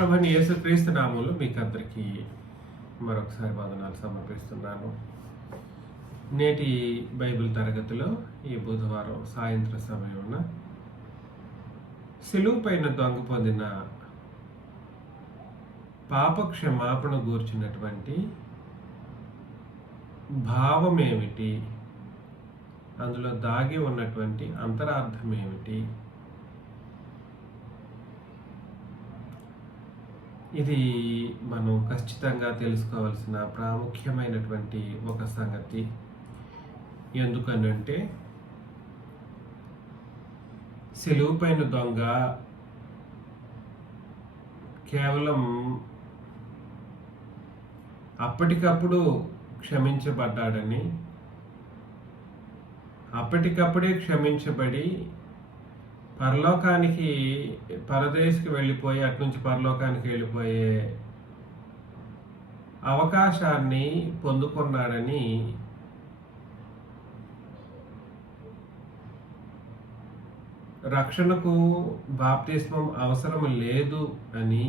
ప్రభువైన యేసుక్రీస్తు నామములో మీకు అందరికీ మరొకసారి వందనాలు సమర్పిస్తున్నాను. నేటి బైబిల్ తరగతిలో ఈ బుధవారం సాయంత్రం సమయమున సిలువ పైన దొంగ పొందిన పాప క్షమాపణ గూర్చినటువంటి భావం ఏమిటి, అందులో దాగి ఉన్నటువంటి అంతరార్థం ఏమిటి, ఇది మనం ఖచ్చితంగా తెలుసుకోవాల్సిన ప్రాముఖ్యమైనటువంటి ఒక సంగతి. ఎందుకనంటే సిలువ పైన దొంగ కేవలం అప్పటికప్పుడు క్షమించబడ్డాడని, అప్పటికప్పుడే క్షమించబడి పరదేశికి వెళ్ళిపోయి అట్నుంచి పరలోకానికి వెళ్ళిపోయే అవకాశాన్ని పొందుకున్నాడని రక్షణకు బాప్తిస్మం అవసరం లేదు అని,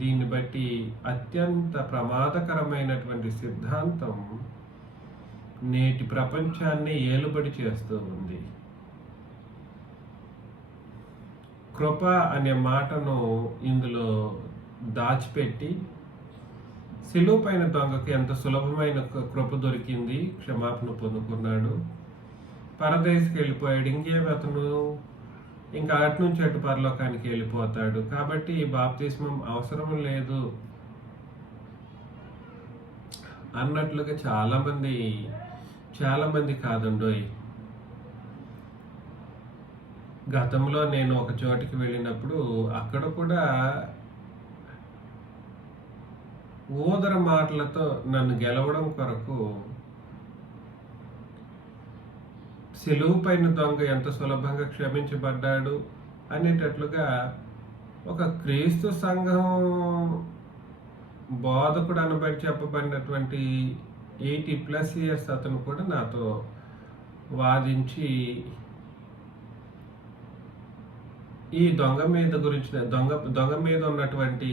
దీన్ని బట్టి అత్యంత ప్రమాదకరమైనటువంటి సిద్ధాంతం నేటి ప్రపంచాన్ని ఏలుబడి చేస్తూ ఉంది. కృప అనే మాటను ఇందులో దాచిపెట్టి సిలువ పైన దొంగకి ఎంత సులభమైన కృప దొరికింది, క్షమాపణ పొందుకున్నాడు, పరదేశికి వెళ్ళిపోయాడు, ఇంకేం అతను ఇంకా అటు నుంచి అటు పరలోకానికి వెళ్ళిపోతాడు, కాబట్టి బాప్తిస్మం అవసరం లేదు అన్నట్లుగా చాలా మంది కాదండోయ్. గతంలో నేను ఒక చోటికి వెళ్ళినప్పుడు అక్కడ కూడా ఊదర మాటలతో నన్ను గెలవడం కొరకు సిలువ పైన దొంగ ఎంత సులభంగా క్షమించబడ్డాడు అనేటట్లుగా ఒక క్రీస్తు సంఘం బోధకుడు అనబడి చెప్పబడినటువంటి 80+ years అతను కూడా నాతో వాదించి ఈ దొంగ మీద ఉన్నటువంటి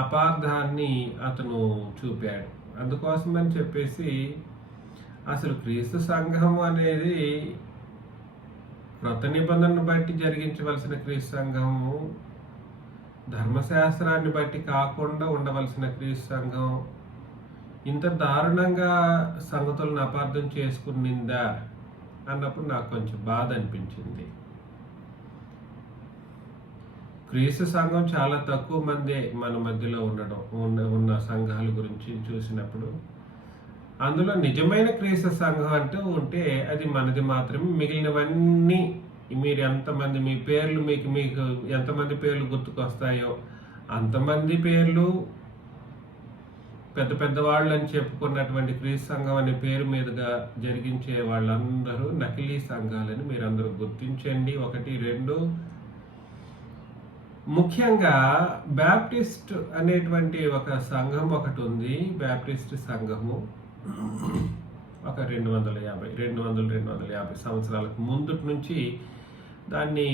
అపార్థాన్ని అతను చూపాడు. అందుకోసమని చెప్పేసి అసలు క్రీస్తు సంఘం అనేది క్రొత్త నిబంధనను బట్టి జరిగించవలసిన క్రీస్తు సంఘము, ధర్మశాస్త్రాన్ని బట్టి కాకుండా ఉండవలసిన క్రీస్తు సంఘం ఇంత దారుణంగా సంగతులను అపార్థం చేసుకునిందా అన్నప్పుడు నాకు కొంచెం బాధ అనిపించింది. క్రీస్తు సంఘం చాలా తక్కువ మందే మన మధ్యలో ఉన్న సంఘాల గురించి చూసినప్పుడు, అందులో నిజమైన క్రీస్తు సంఘం అంటూ ఉంటే అది మనది మాత్రమే. మిగిలినవన్నీ మీరు ఎంతమంది మీ పేర్లు మీకు ఎంతమంది పేర్లు గుర్తుకొస్తాయో అంతమంది పేర్లు పెద్ద వాళ్ళు అని చెప్పుకున్నటువంటి క్రీస్తు సంఘం అనే పేరు మీదుగా జరిగించే వాళ్ళందరూ నకిలీ సంఘాలని మీరందరూ గుర్తించండి. 1, 2 ముఖ్యంగా బ్యాప్టిస్ట్ అనేటువంటి ఒక సంఘం ఒకటి ఉంది. బ్యాప్టిస్ట్ సంఘము ఒక 250 సంవత్సరాలకు ముందు నుంచి దాన్ని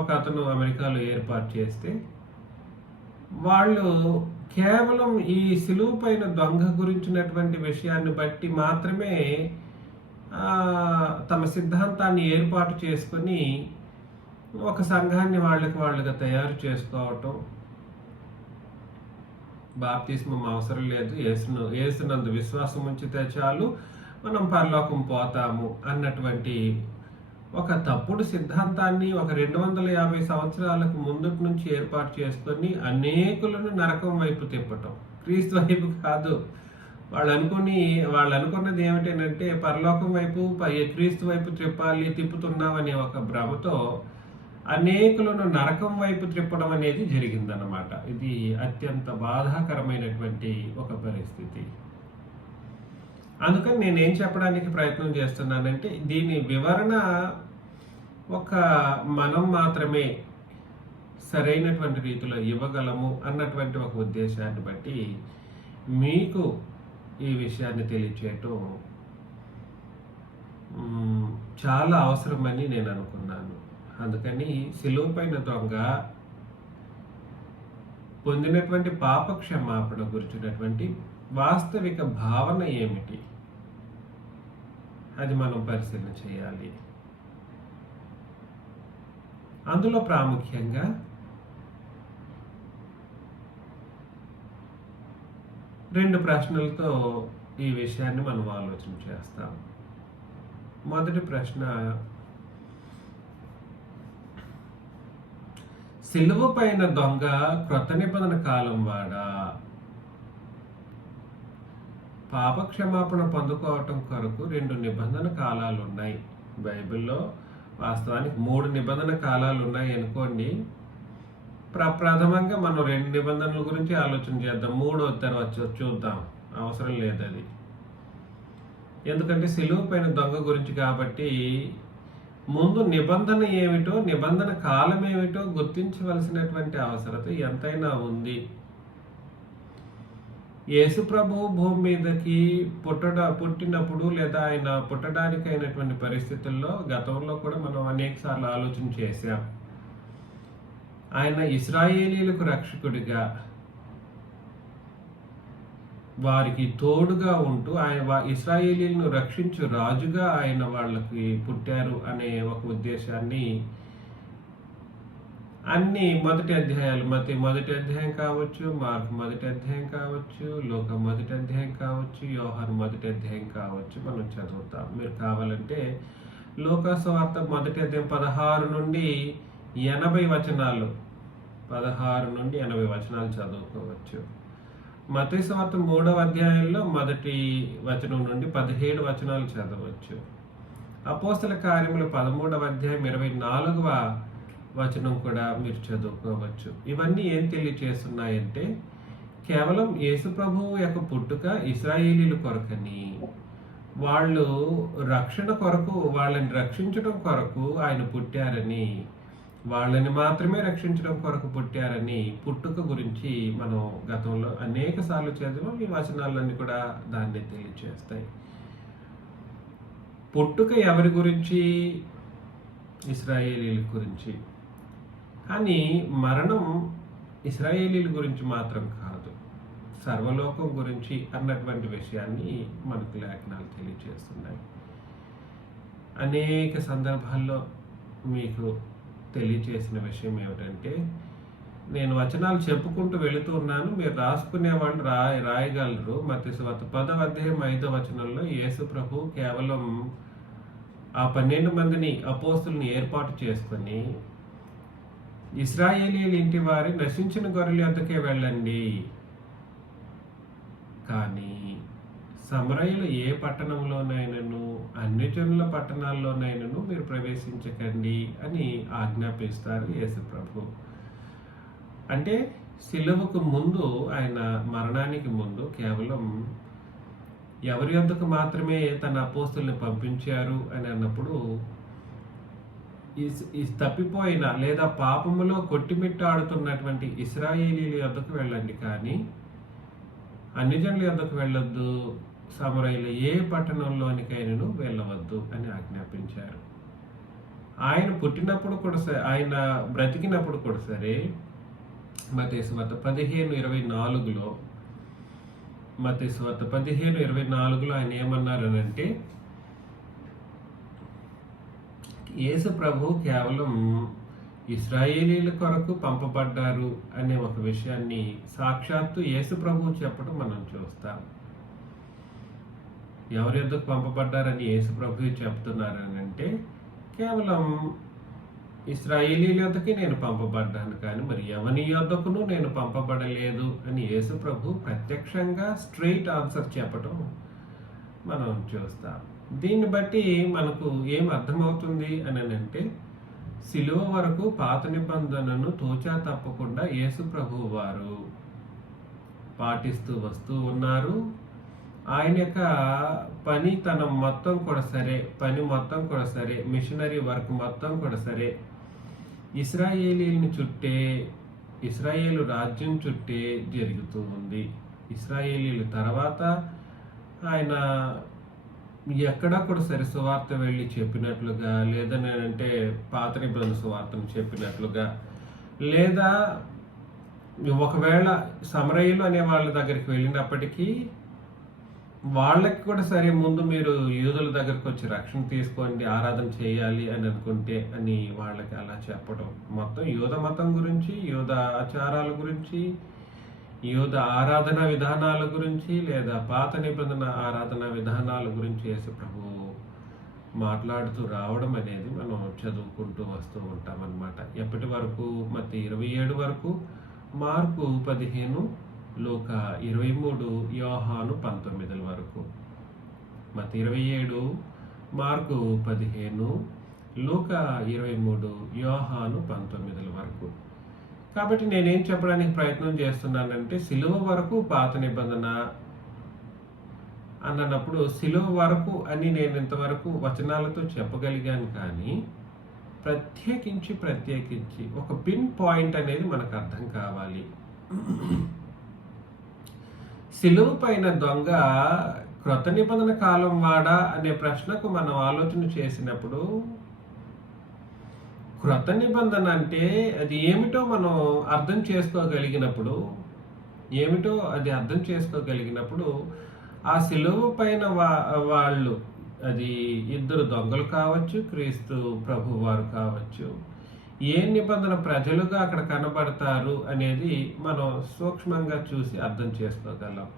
ఒక అతను అమెరికాలో ఏర్పాటు చేస్తే, వాళ్ళు కేవలం ఈ సిలువ పైన దొంగ గురించినటువంటి విషయాన్ని బట్టి మాత్రమే తమ సిద్ధాంతాన్ని ఏర్పాటు చేసుకొని ఒక సంఘాన్ని వాళ్ళుగా తయారు చేసుకోవటం, బాప్తిస్మం అవసరం లేదు, యేసునందు విశ్వాసం ఉంచితే చాలు మనం పరలోకం పోతాము అన్నటువంటి ఒక తప్పుడు సిద్ధాంతాన్ని ఒక 250 సంవత్సరాలకు ముందుటి నుంచి ఏర్పాటు చేసుకొని అనేకులను నరకం వైపు తిప్పటం, క్రీస్తు వైపు కాదు. వాళ్ళు అనుకున్నది ఏమిటంటే పరలోకం వైపు క్రీస్తు వైపు తిప్పుతున్నామనే ఒక భ్రమతో అనేకులను నరకం వైపు త్రిప్పడం అనేది జరిగిందన్నమాట. ఇది అత్యంత బాధాకరమైనటువంటి ఒక పరిస్థితి. అందుకని నేనేం చెప్పడానికి ప్రయత్నం చేస్తున్నానంటే, దీని వివరణ మనం మాత్రమే సరైనటువంటి రీతిలో ఇవ్వగలము అన్నటువంటి ఒక ఉద్దేశాన్ని బట్టి మీకు ఈ విషయాన్ని తెలియచేయటం చాలా అవసరమని నేను అనుకున్నాను. అందుకని సిలువ పైన దొంగ పొందినటువంటి పాప క్షమాపణ గురించినటువంటి వాస్తవిక భావన ఏమిటి, అది మనం పరిశీలన చేయాలి. అందులో ప్రాముఖ్యంగా రెండు ప్రశ్నలతో ఈ విషయాన్ని మనం ఆలోచన చేస్తాం. మొదటి ప్రశ్న, సిలువ పైన దొంగ క్రొత్త నిబంధన కాలం వాడా? పాప క్షమాపణ పొందుకోవటం కొరకు 2 నిబంధన కాలాలు ఉన్నాయి బైబిల్లో. వాస్తవానికి 3 నిబంధన కాలాలు ఉన్నాయి అనుకోండి. ప్రథమంగా మనం 2 నిబంధనల గురించి ఆలోచన చేద్దాం. 3వ తర్వాత చూద్దాం, అవసరం లేదు అది. ఎందుకంటే సిలువ పైన దొంగ గురించి కాబట్టి ముందు నిబంధన ఏమిటో, నిబంధన కాలం ఏమిటో గుర్తించవలసినటువంటి అవసరత ఎంతైనా ఉంది. యేసు ప్రభువు భూమి మీదకి పుట్టినప్పుడు లేదా ఆయన పుట్టడానికి అయినటువంటి పరిస్థితుల్లో గతంలో కూడా మనం అనేక సార్లు ఆలోచన చేశాం. ఆయన ఇశ్రాయేలీలకు రక్షకుడిగా, వారికి తోడుగా ఉంటూ ఆయన ఇశ్రాయేలీలను రక్షించు రాజుగా ఆయన వాళ్ళకి పుట్టారు అనే ఒక ఉద్దేశాన్ని అన్ని మొదటి అధ్యాయాలు, మొదటి అధ్యాయం కావచ్చు, మార్క్ మొదటి అధ్యాయం కావచ్చు, లోక మొదటి అధ్యాయం కావచ్చు, యోహాను మొదటి అధ్యాయం కావచ్చు, మనం చదువుతాం. మీరు కావాలంటే లూకా సువార్త మొదటి అధ్యాయం 16 నుండి 80 వచనాలు, 16 నుండి 80 వచనాలు చదువుకోవచ్చు. మత్తయి సువార్త 3వ అధ్యాయంలో మొదటి వచనం నుండి 17 వచనాలు చదవచ్చు. అపోస్తల కార్యములు 13వ అధ్యాయం 24వ వచనం కూడా మీరు చదువుకోవచ్చు. ఇవన్నీ ఏం తెలియచేస్తున్నాయంటే కేవలం యేసు ప్రభువు యొక్క పుట్టుక ఇశ్రాయేలీల కొరకని, వాళ్ళు రక్షణ కొరకు, వాళ్ళని రక్షించడం కొరకు ఆయన పుట్టారని, వాళ్ళని మాత్రమే రక్షించడం కొరకు పుట్టారని పుట్టుక గురించి మనం గతంలో అనేక సార్లు చదివాం. ఈ వచనాలన్నీ కూడా దాన్ని తెలియచేస్తాయి. పుట్టుక ఎవరి గురించి? ఇశ్రాయేలీల గురించి. కానీ మరణం ఇశ్రాయేలీల గురించి మాత్రం కాదు, సర్వలోకం గురించి అన్నటువంటి విషయాన్ని మనకు లేఖనాలు తెలియజేస్తున్నాయి. అనేక సందర్భాల్లో మీకు తెలియచేసిన విషయం ఏమిటంటే, నేను వచనాలు చెప్పుకుంటూ వెళుతూ ఉన్నాను, మీరు రాసుకునే వాళ్ళు రాయగలరు. మత్తయి సువార్త 10వ అధ్యాయం 5వ వచనంలో యేసు ప్రభు కేవలం ఆ 12 మందిని అపోస్తుల్ని ఏర్పాటు చేసుకొని, ఇశ్రాయేలీయుల ఇంటి వారి నశించిన గొర్రెల వద్దకే వెళ్ళండి, కానీ సమరయులు ఏ పట్టణంలోనైనను అన్యజనుల పట్టణాల్లోనైనను మీరు ప్రవేశించకండి అని ఆజ్ఞాపిస్తారు యేసు ప్రభు. అంటే సిలువకు ముందు, ఆయన మరణానికి ముందు కేవలం ఎవరి వద్దకు మాత్రమే తన అపోస్తుల్ని పంపించారు అని అన్నప్పుడు, ఈ తప్పిపోయిన లేదా పాపములో కొట్టిమిట్టాడుతున్నటువంటి ఇశ్రాయేలీల వద్దకు వెళ్ళండి, కానీ అన్యజనుల వద్దకు వెళ్ళొద్దు, సమరయుల ఏ పట్టణంలోనికైనా వెళ్ళవద్దు అని ఆజ్ఞాపించారు. ఆయన పుట్టినప్పుడు కూడా సరే, ఆయన బ్రతికినప్పుడు కూడా సరే, మత్తయి సువార్త 15:24లో మత్తయి సువార్త 15:24లో ఆయన ఏమన్నారనంటే, యేసు ప్రభు కేవలం ఇశ్రాయేలీల కొరకు పంపబడ్డారు అనే ఒక విషయాన్ని సాక్షాత్తు యేసు ప్రభు చెప్పడం మనం చూస్తాం. ఎవరి యొద్దకు పంపబడ్డారని యేసు ప్రభు చెప్తున్నారని అంటే, కేవలం ఇశ్రాయేలీల యొద్దకి నేను పంపబడ్డాను, కానీ మరి ఎవని యొద్దకును నేను పంపబడలేదు అని యేసు ప్రభు ప్రత్యక్షంగా స్ట్రెయిట్ ఆన్సర్ చెప్పడం మనం చూస్తాం. దీన్ని బట్టి మనకు ఏం అర్థమవుతుంది అని అంటే, సిలువ వరకు పాత నిబంధనను తోచా తప్పకుండా యేసు ప్రభు వారు పాటిస్తూ వస్తూ ఉన్నారు. ఆయన యొక్క పనితనం మొత్తం కూడా సరే, పని మొత్తం కూడా సరే, మిషనరీ వర్క్ మొత్తం కూడా సరే, ఇశ్రాయేలీని చుట్టే, ఇశ్రాయేలు రాజ్యం చుట్టే జరుగుతూ ఉంది. ఇశ్రాయేలీల తర్వాత ఆయన ఎక్కడా కూడా సరే సువార్త వెళ్ళి చెప్పినట్లుగా, లేదా నేనంటే పాత నిబంధన సువార్తను చెప్పినట్లుగా, లేదా ఒకవేళ సమరయులు అనే వాళ్ళ దగ్గరికి వెళ్ళినప్పటికీ వాళ్ళకి కూడా సరే ముందు మీరు యూదుల దగ్గరకు వచ్చి రక్షణ తీసుకోండి, ఆరాధన చేయాలి అని అనుకుంటే అని వాళ్ళకి అలా చెప్పడం. మొత్తం యూద మతం గురించి, యూద ఆచారాల గురించి, యూద ఆరాధన విధానాల గురించి, లేదా పాత నిబంధన ఆరాధన విధానాల గురించి యేసు ప్రభువు మాట్లాడుతూ రావడం అనేది మనం చదువుకుంటూ వస్తూ ఉంటాం అన్నమాట. ఎప్పటి వరకు? మత్తయి 27 వరకు, మార్కు 15, లూకా 23, యోహాను 19 వరకు. మత్తయి 27, మార్కు 15, లూకా 23, యోహాను 19 వరకు. కాబట్టి నేనేం చెప్పడానికి ప్రయత్నం చేస్తున్నానంటే, సిలువ వరకు పాత నిబంధన అన్నప్పుడు సిలువ వరకు అని నేను ఇంతవరకు వచనాలతో చెప్పగలిగాను. కానీ ప్రత్యేకించి ఒక పిన్ పాయింట్ అనేది మనకు అర్థం కావాలి. సిలువ పైన దొంగ క్రొత్త నిబంధన కాలం వాడా అనే ప్రశ్నకు మనం ఆలోచన చేసినప్పుడు, క్రొత్త నిబంధన అంటే అది ఏమిటో మనం అర్థం చేసుకోగలిగినప్పుడు, ఆ సిలువ పైన వాళ్ళు, అది ఇద్దరు దొంగలు కావచ్చు, క్రీస్తు ప్రభు వారు కావచ్చు, ఏ నిబంధన ప్రజలుగా అక్కడ కనబడతారు అనేది మనం సూక్ష్మంగా చూసి అర్థం చేసుకోగలం.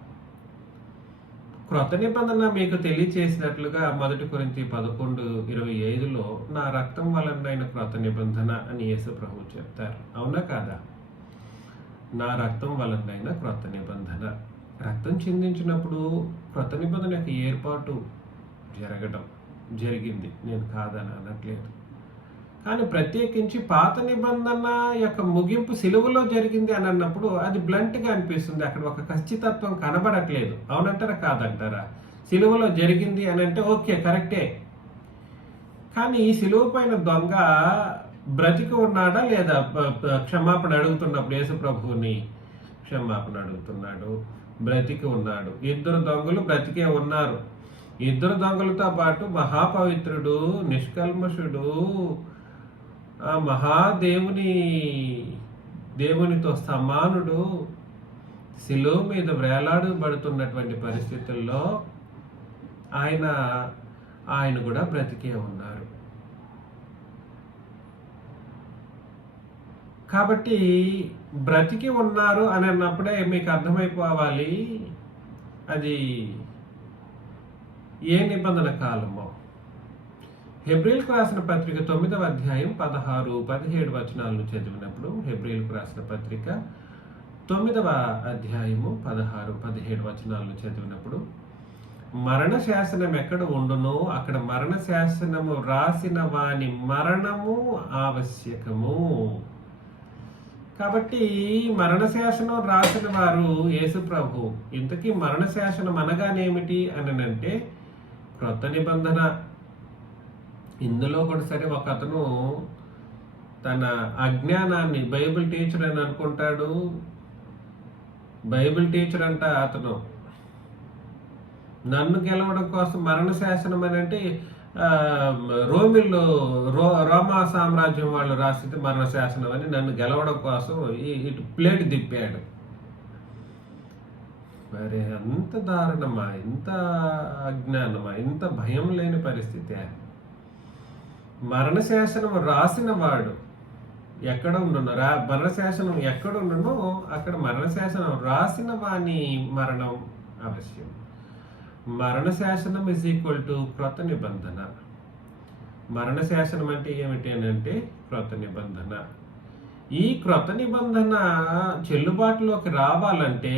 క్రొత్త నిబంధన మీకు తెలియచేసినట్లుగా 1 కొరింథీ 11:25లో నా రక్తం వలనైన క్రొత్త నిబంధన అని యేసు ప్రభువు చెప్తారు. అవునా కాదా? నా రక్తం వలనైన క్రొత్త నిబంధన. రక్తం చిందించినప్పుడు క్రొత్త నిబంధన యొక్క ఏర్పాటు జరిగింది, నేను కాదని అనట్లేదు. కానీ ప్రత్యేకించి పాత నిబంధన యొక్క ముగింపు సిలువలో జరిగింది అని అన్నప్పుడు అది బ్లంట్గా అనిపిస్తుంది. అక్కడ ఒక ఖచ్చితత్వం కనబడట్లేదు. అవునంటారా కాదంటారా? సిలువలో జరిగింది అని అంటే ఓకే, కరెక్టే. కానీ ఈ సిలువ పైన దొంగ బ్రతికి ఉన్నాడా లేదా? క్షమాపణ అడుగుతున్నప్పుడు యేసు ప్రభువుని క్షమాపణ అడుగుతున్నాడు, బ్రతికి ఉన్నాడు. ఇద్దరు దొంగలు బ్రతికే ఉన్నారు. ఇద్దరు దొంగలతో పాటు మహాపవిత్రుడు, నిష్కల్మషుడు, ఆ దేవునితో సమానుడు శిలువ మీద వేలాడబడుతున్నటువంటి పరిస్థితుల్లో ఆయన కూడా బ్రతికే ఉన్నారు. కాబట్టి బ్రతికి ఉన్నారు అని అన్నప్పుడే మీకు అర్థమైపోవాలి అది ఏ నిబంధన కాలమో. హెబ్రీలకు రాసిన పత్రిక 9వ అధ్యాయం 16-17 వచనాలను చదివినప్పుడు, హెబ్రీలకు రాసిన పత్రిక 9వ అధ్యాయము 16-17 వచనాలను చదివినప్పుడు, మరణ శాసనం ఎక్కడ ఉండునో అక్కడ మరణ శాసనము రాసిన వాని మరణము ఆవశ్యకము. కాబట్టి మరణ శాసనం రాసిన వారు యేసు ప్రభు. ఇంతకీ మరణ శాసనం అనగానేమిటి అని అంటే క్రొత్త నిబంధన. ఇందులో కూడా సరే ఒక అతను తన అజ్ఞానాన్ని బైబిల్ టీచర్ అని అనుకుంటాడు. బైబిల్ టీచర్ అంట అతను. నన్ను గెలవడం కోసం మరణ శాసనం అని అంటే రోమా సామ్రాజ్యం వాళ్ళు రాసింది మరణ శాసనం అని నన్ను గెలవడం కోసం ఇటు ప్లేట్ తిప్పాడు. మరి అంత దారుణమా, ఇంత అజ్ఞానమా, ఇంత భయం లేని పరిస్థితి. మరణ శాసనం రాసిన వాడు ఎక్కడ ఉండునో, మరణ శాసనం ఎక్కడ ఉండునో అక్కడ మరణ శాసనం రాసిన వాని మరణం అవశ్యం. మరణ శాసనం ఈజ్ ఈక్వల్ టు క్రొత్త నిబంధన. మరణ శాసనం అంటే ఏమిటి అని అంటే క్రొత్త నిబంధన. ఈ క్రొత్త నిబంధన చెల్లుబాటులోకి రావాలంటే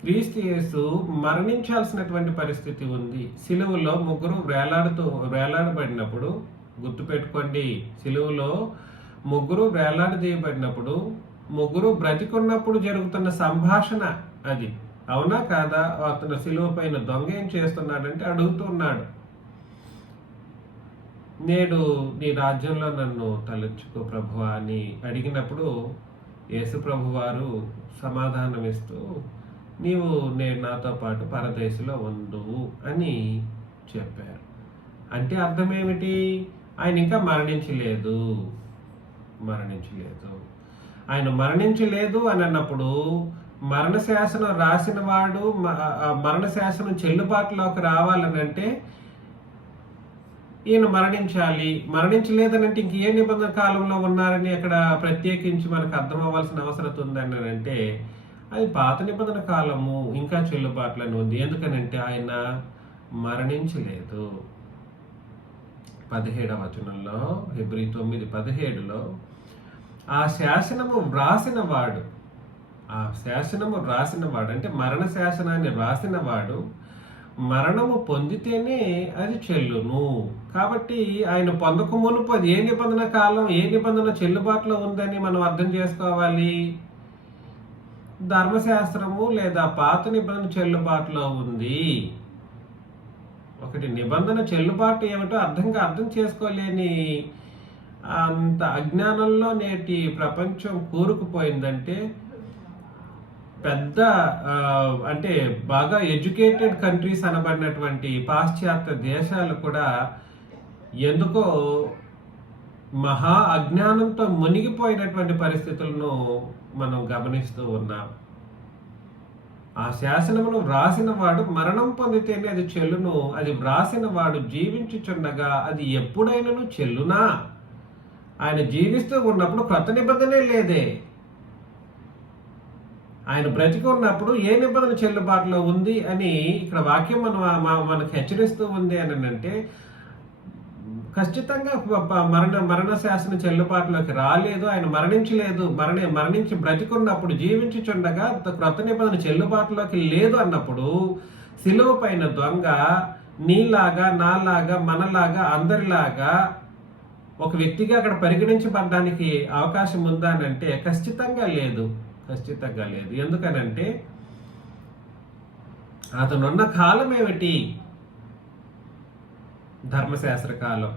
క్రీస్తు యేసు మరణించాల్సినటువంటి పరిస్థితి ఉంది. సిలువలో ముగ్గురు వేలాడబడినప్పుడు, గుర్తుపెట్టుకోండి, సిలువలో ముగ్గురు వేలాడదీయబడినప్పుడు, ముగ్గురు బ్రతికున్నప్పుడు జరుగుతున్న సంభాషణ అది. అవునా కాదా? అతను సిలువ పైన దొంగ ఏం చేస్తున్నాడంటే అడుగుతున్నాడు, నేడు నీ రాజ్యంలో నన్ను తలెచ్చుకో ప్రభువా అని అడిగినప్పుడు యేసు ప్రభు వారు సమాధానం ఇస్తూ, నీవు నేడు నాతో పాటు పరదేశంలో ఉండు అని చెప్పారు. అంటే అర్థం ఏమిటి? ఆయన ఇంకా మరణించలేదు. ఆయన మరణించలేదు అని అన్నప్పుడు మరణ శాసనం రాసిన వాడు మరణ శాసనం చెల్లుబాటులోకి రావాలని అంటే ఈయన మరణించలేదనంటే ఇంక ఏ నిబంధన కాలంలో ఉన్నారని అక్కడ ప్రత్యేకించి మనకు అర్థం అవ్వాల్సిన అవసరం ఉందని అంటే అది పాత నిబంధన కాలము ఇంకా చెల్లుబాటులోనే ఉంది. ఎందుకనంటే ఆయన మరణించలేదు. 17వ వచనంలో హెబ్రీ 9:17లో ఆ శాసనము వ్రాసినవాడు అంటే మరణ శాసనాన్ని వ్రాసినవాడు మరణము పొందితేనే అది చెల్లును. కాబట్టి ఆయన పొందక మునుపు అది ఏ నిబంధన చెల్లుబాటులో ఉందని మనం అర్థం చేసుకోవాలి. ధర్మశాస్త్రము లేదా పాత నిబంధన చెల్లుబాటులో ఉంది. ఒకటి నిబంధన చెల్లుబాటు ఏమిటో అర్థం చేసుకోలేని అంత అజ్ఞానంలో నేటి ప్రపంచం కూరుకుపోయిందంటే పెద్ద అంటే బాగా ఎడ్యుకేటెడ్ కంట్రీస్ అనబడినటువంటి పాశ్చాత్య దేశాలు కూడా ఎందుకో మహా అజ్ఞానంతో మునిగిపోయినటువంటి పరిస్థితులను మనం గమనిస్తూ ఉన్నాం. ఆ శాసనమును వ్రాసిన వాడు మరణం పొందితేనే అది చెల్లును, అది వ్రాసిన వాడు జీవించుచుండగా అది ఎప్పుడైనాను చెల్లునా? ఆయన జీవిస్తూ ఉన్నప్పుడు క్రొత్త నిబంధనే లేదే. ఆయన బ్రతికి ఉన్నప్పుడు ఏ నిబంధన చెల్లుబాటులో ఉంది అని ఇక్కడ వాక్యం మనకు హెచ్చరిస్తూ ఉంది అని అంటే ఖచ్చితంగా మరణ శాసన చెల్లుబాటులోకి రాలేదు. ఆయన మరణించి బ్రతికున్నప్పుడు జీవించుచుండగా క్రొత్త నిబంధన చెల్లుబాటులోకి లేదు అన్నప్పుడు సిలువ పైన దొంగ నీలాగా నాలాగా మనలాగా అందరిలాగా ఒక వ్యక్తిగా అక్కడ పరిగణించబడడానికి అవకాశం ఉందా అని అంటే ఖచ్చితంగా లేదు. ఎందుకనంటే అతనున్న కాలం ఏమిటి? ధర్మశాస్త్ర కాలం.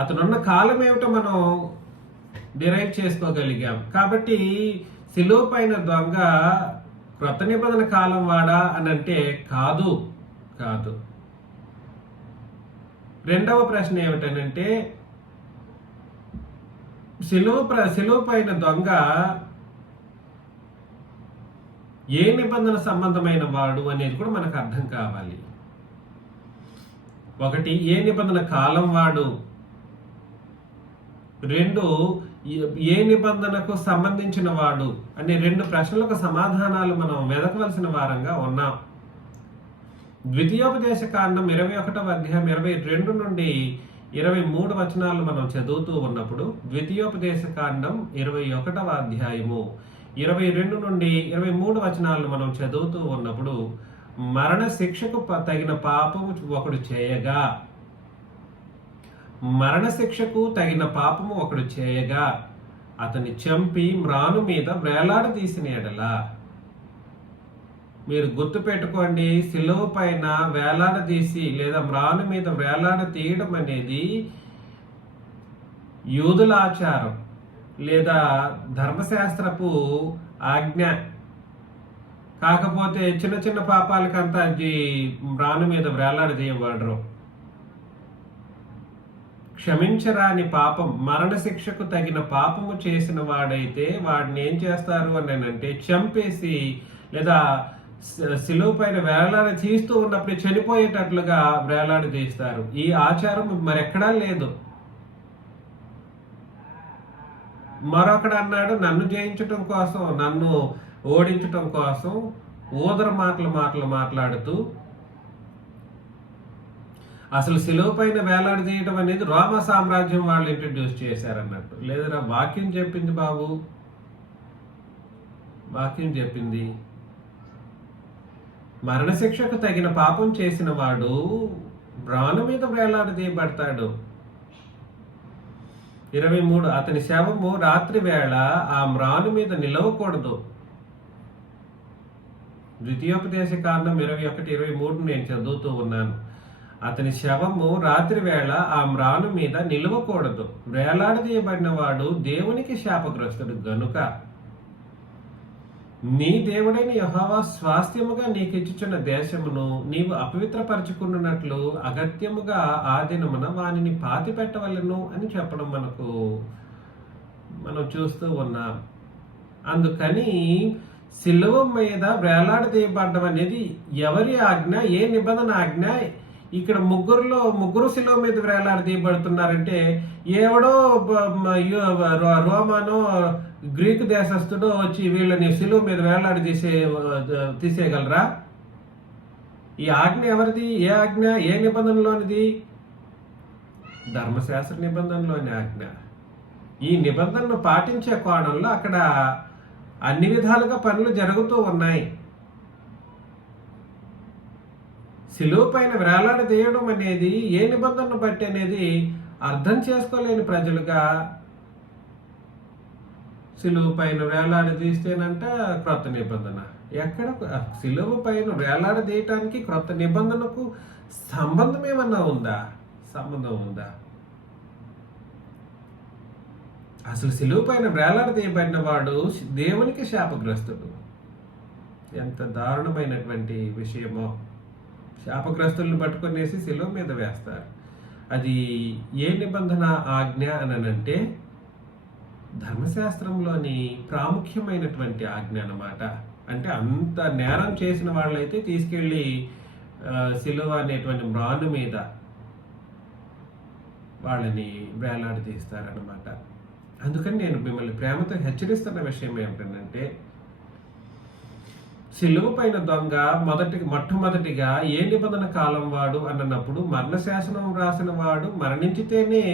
అతనున్న కాలం ఏమిటో మనం డిరైవ్ చేసుకోగలిగాం. కాబట్టి సిలువ పైన దొంగ క్రొత్త నిబంధన కాలం వాడా అని అంటే కాదు. రెండవ ప్రశ్న ఏమిటనంటే సిలువ పైన దొంగ ఏ నిబంధన సంబంధమైన వాడు అనేది కూడా మనకు అర్థం కావాలి. ఒకటి, ఏ నిబంధన కాలం వాడు. రెండు, ఏ నిబంధనకు సంబంధించిన వాడు అనే రెండు ప్రశ్నలకు సమాధానాలు మనం వెదకవలసిన వారంగా ఉన్నాం. ద్వితీయోపదేశ కాండం 21వ అధ్యాయం 22 నుండి 23 వచనాలు మనం చదువుతూ ఉన్నప్పుడు ద్వితీయోపదేశ కాండం 21వ అధ్యాయము 22 నుండి 23 వచనాలను మనం చదువుతూ ఉన్నప్పుడు మరణ శిక్షకు తగిన పాపము ఒకడు చేయగా అతని చంపి మ్రాను మీద వేలాడదీసిన ఎడల. మీరు గుర్తు పెట్టుకోండి, సిలువ పైన వేలాడదీసి లేదా మ్రాను మీద వేలాడ తీయడం అనేది యూదుల ఆచారం లేదా ధర్మశాస్త్రపు ఆజ్ఞ. కాకపోతే చిన్న చిన్న పాపాలకంతా మ్రాను మీద వేలాడదీయబడరు. క్షమించరాని పాపం, మరణ శిక్షకు తగిన పాపము చేసిన వాడైతే వాడిని ఏం చేస్తారు అని అంటే చంపేసి లేదా సిలువ పైన వేలాడ తీస్తూ ఉన్నప్పుడు చనిపోయేటట్లుగా వేలాడ తీస్తారు. ఈ ఆచారం మరెక్కడా లేదు. మరొకడు అన్నాడు, నన్ను జయించటం కోసం, నన్ను ఓడించటం కోసం ఊదర మాటలు మాట్లాడుతూ అసలు సిలువ పైన వేలాడదీయటం అనేది రోమ సామ్రాజ్యం వాళ్ళు ఇంట్రడ్యూస్ చేశారన్నట్టు. లేదరా, వాక్యం చెప్పింది బాబు, వాక్యం చెప్పింది మరణశిక్షకు తగిన పాపం చేసిన వాడు మ్రాను మీద వేలాడదీయబడతాడు. 23, అతని శవము రాత్రి వేళ ఆ మ్రాను మీద నిలవకూడదు. ద్వితీయోపదేశ కాండం 21:23 నేను చదువుతూ ఉన్నాను. అతని శవము రాత్రి వేళ ఆ మ్రాను మీద నిలవకూడదు. వేలాడదీయబడిన వాడు దేవునికి శాపగ్రస్తుడు గనుక నీ దేవుడైన యెహోవా స్వాస్థ్యముగా నీకు ఇచ్చుచున్న దేశమును నీవు అపవిత్రపరచుకున్నట్లు అగత్యముగా ఆ దినమున వానిని పాతి పెట్టవలెను అని చెప్పడం మనం చూస్తూ ఉన్నాం. అందుకని సిలువ మీద వేలాడదీయబడ్డం అనేది ఎవరి ఆజ్ఞ, ఏ నిబంధన ఆజ్ఞ? ఇక్కడ ముగ్గురు సిలువ మీద వేలాడదీయబడుతున్నారంటే ఎవడో రోమానో గ్రీకు దేశస్థుడు వచ్చి వీళ్ళని సిలువ మీద వేలాడి తీసేయగలరా? ఈ ఆజ్ఞ ఎవరిది? ఏ ఆజ్ఞ? ఏ నిబంధనలోనిది? ధర్మశాస్త్ర నిబంధనలోని ఆజ్ఞ. ఈ నిబంధనను పాటించే కోణంలో అక్కడ అన్ని విధాలుగా పనులు జరుగుతూ ఉన్నాయి. సిలువ పైన వేలాడదీయడం అనేది ఏ నిబంధనను బట్టి అనేది అర్థం చేసుకోలేని ప్రజలుగా సిలువ పైన వేలాడదీస్తేనంట క్రొత్త నిబంధన. ఎక్కడ సిలువ పైన వేలాడదీయటానికి క్రొత్త నిబంధనకు సంబంధం ఏమన్నా ఉందా? సంబంధం ఉందా? అసలు సిలువ పైన వేలాడదీయబడిన వాడు దేవునికి శాపగ్రస్తుడు. ఎంత దారుణమైనటువంటి విషయమో! శాపగ్రస్తులను పట్టుకొనేసి సిలువ మీద వేస్తారు. అది ఏ నిబంధన ఆజ్ఞ అనంటే ధర్మశాస్త్రంలోని ప్రాముఖ్యమైనటువంటి ఆజ్ఞ అన్నమాట. అంటే అంత నేరం చేసిన వాళ్ళైతే తీసుకెళ్ళి సిలువ అనేటువంటి మ్రాను మీద వాళ్ళని వేలాడదీస్తారన్నమాట. అందుకని నేను మిమ్మల్ని ప్రేమతో హెచ్చరిస్తున్న విషయం ఏమిటంటే, సిలువ పైన దొంగ మొట్టమొదటిగా ఏ నిబంధన కాలం వాడు అన్నప్పుడు మరణశాసనం రాసిన వాడు మరణించితేనే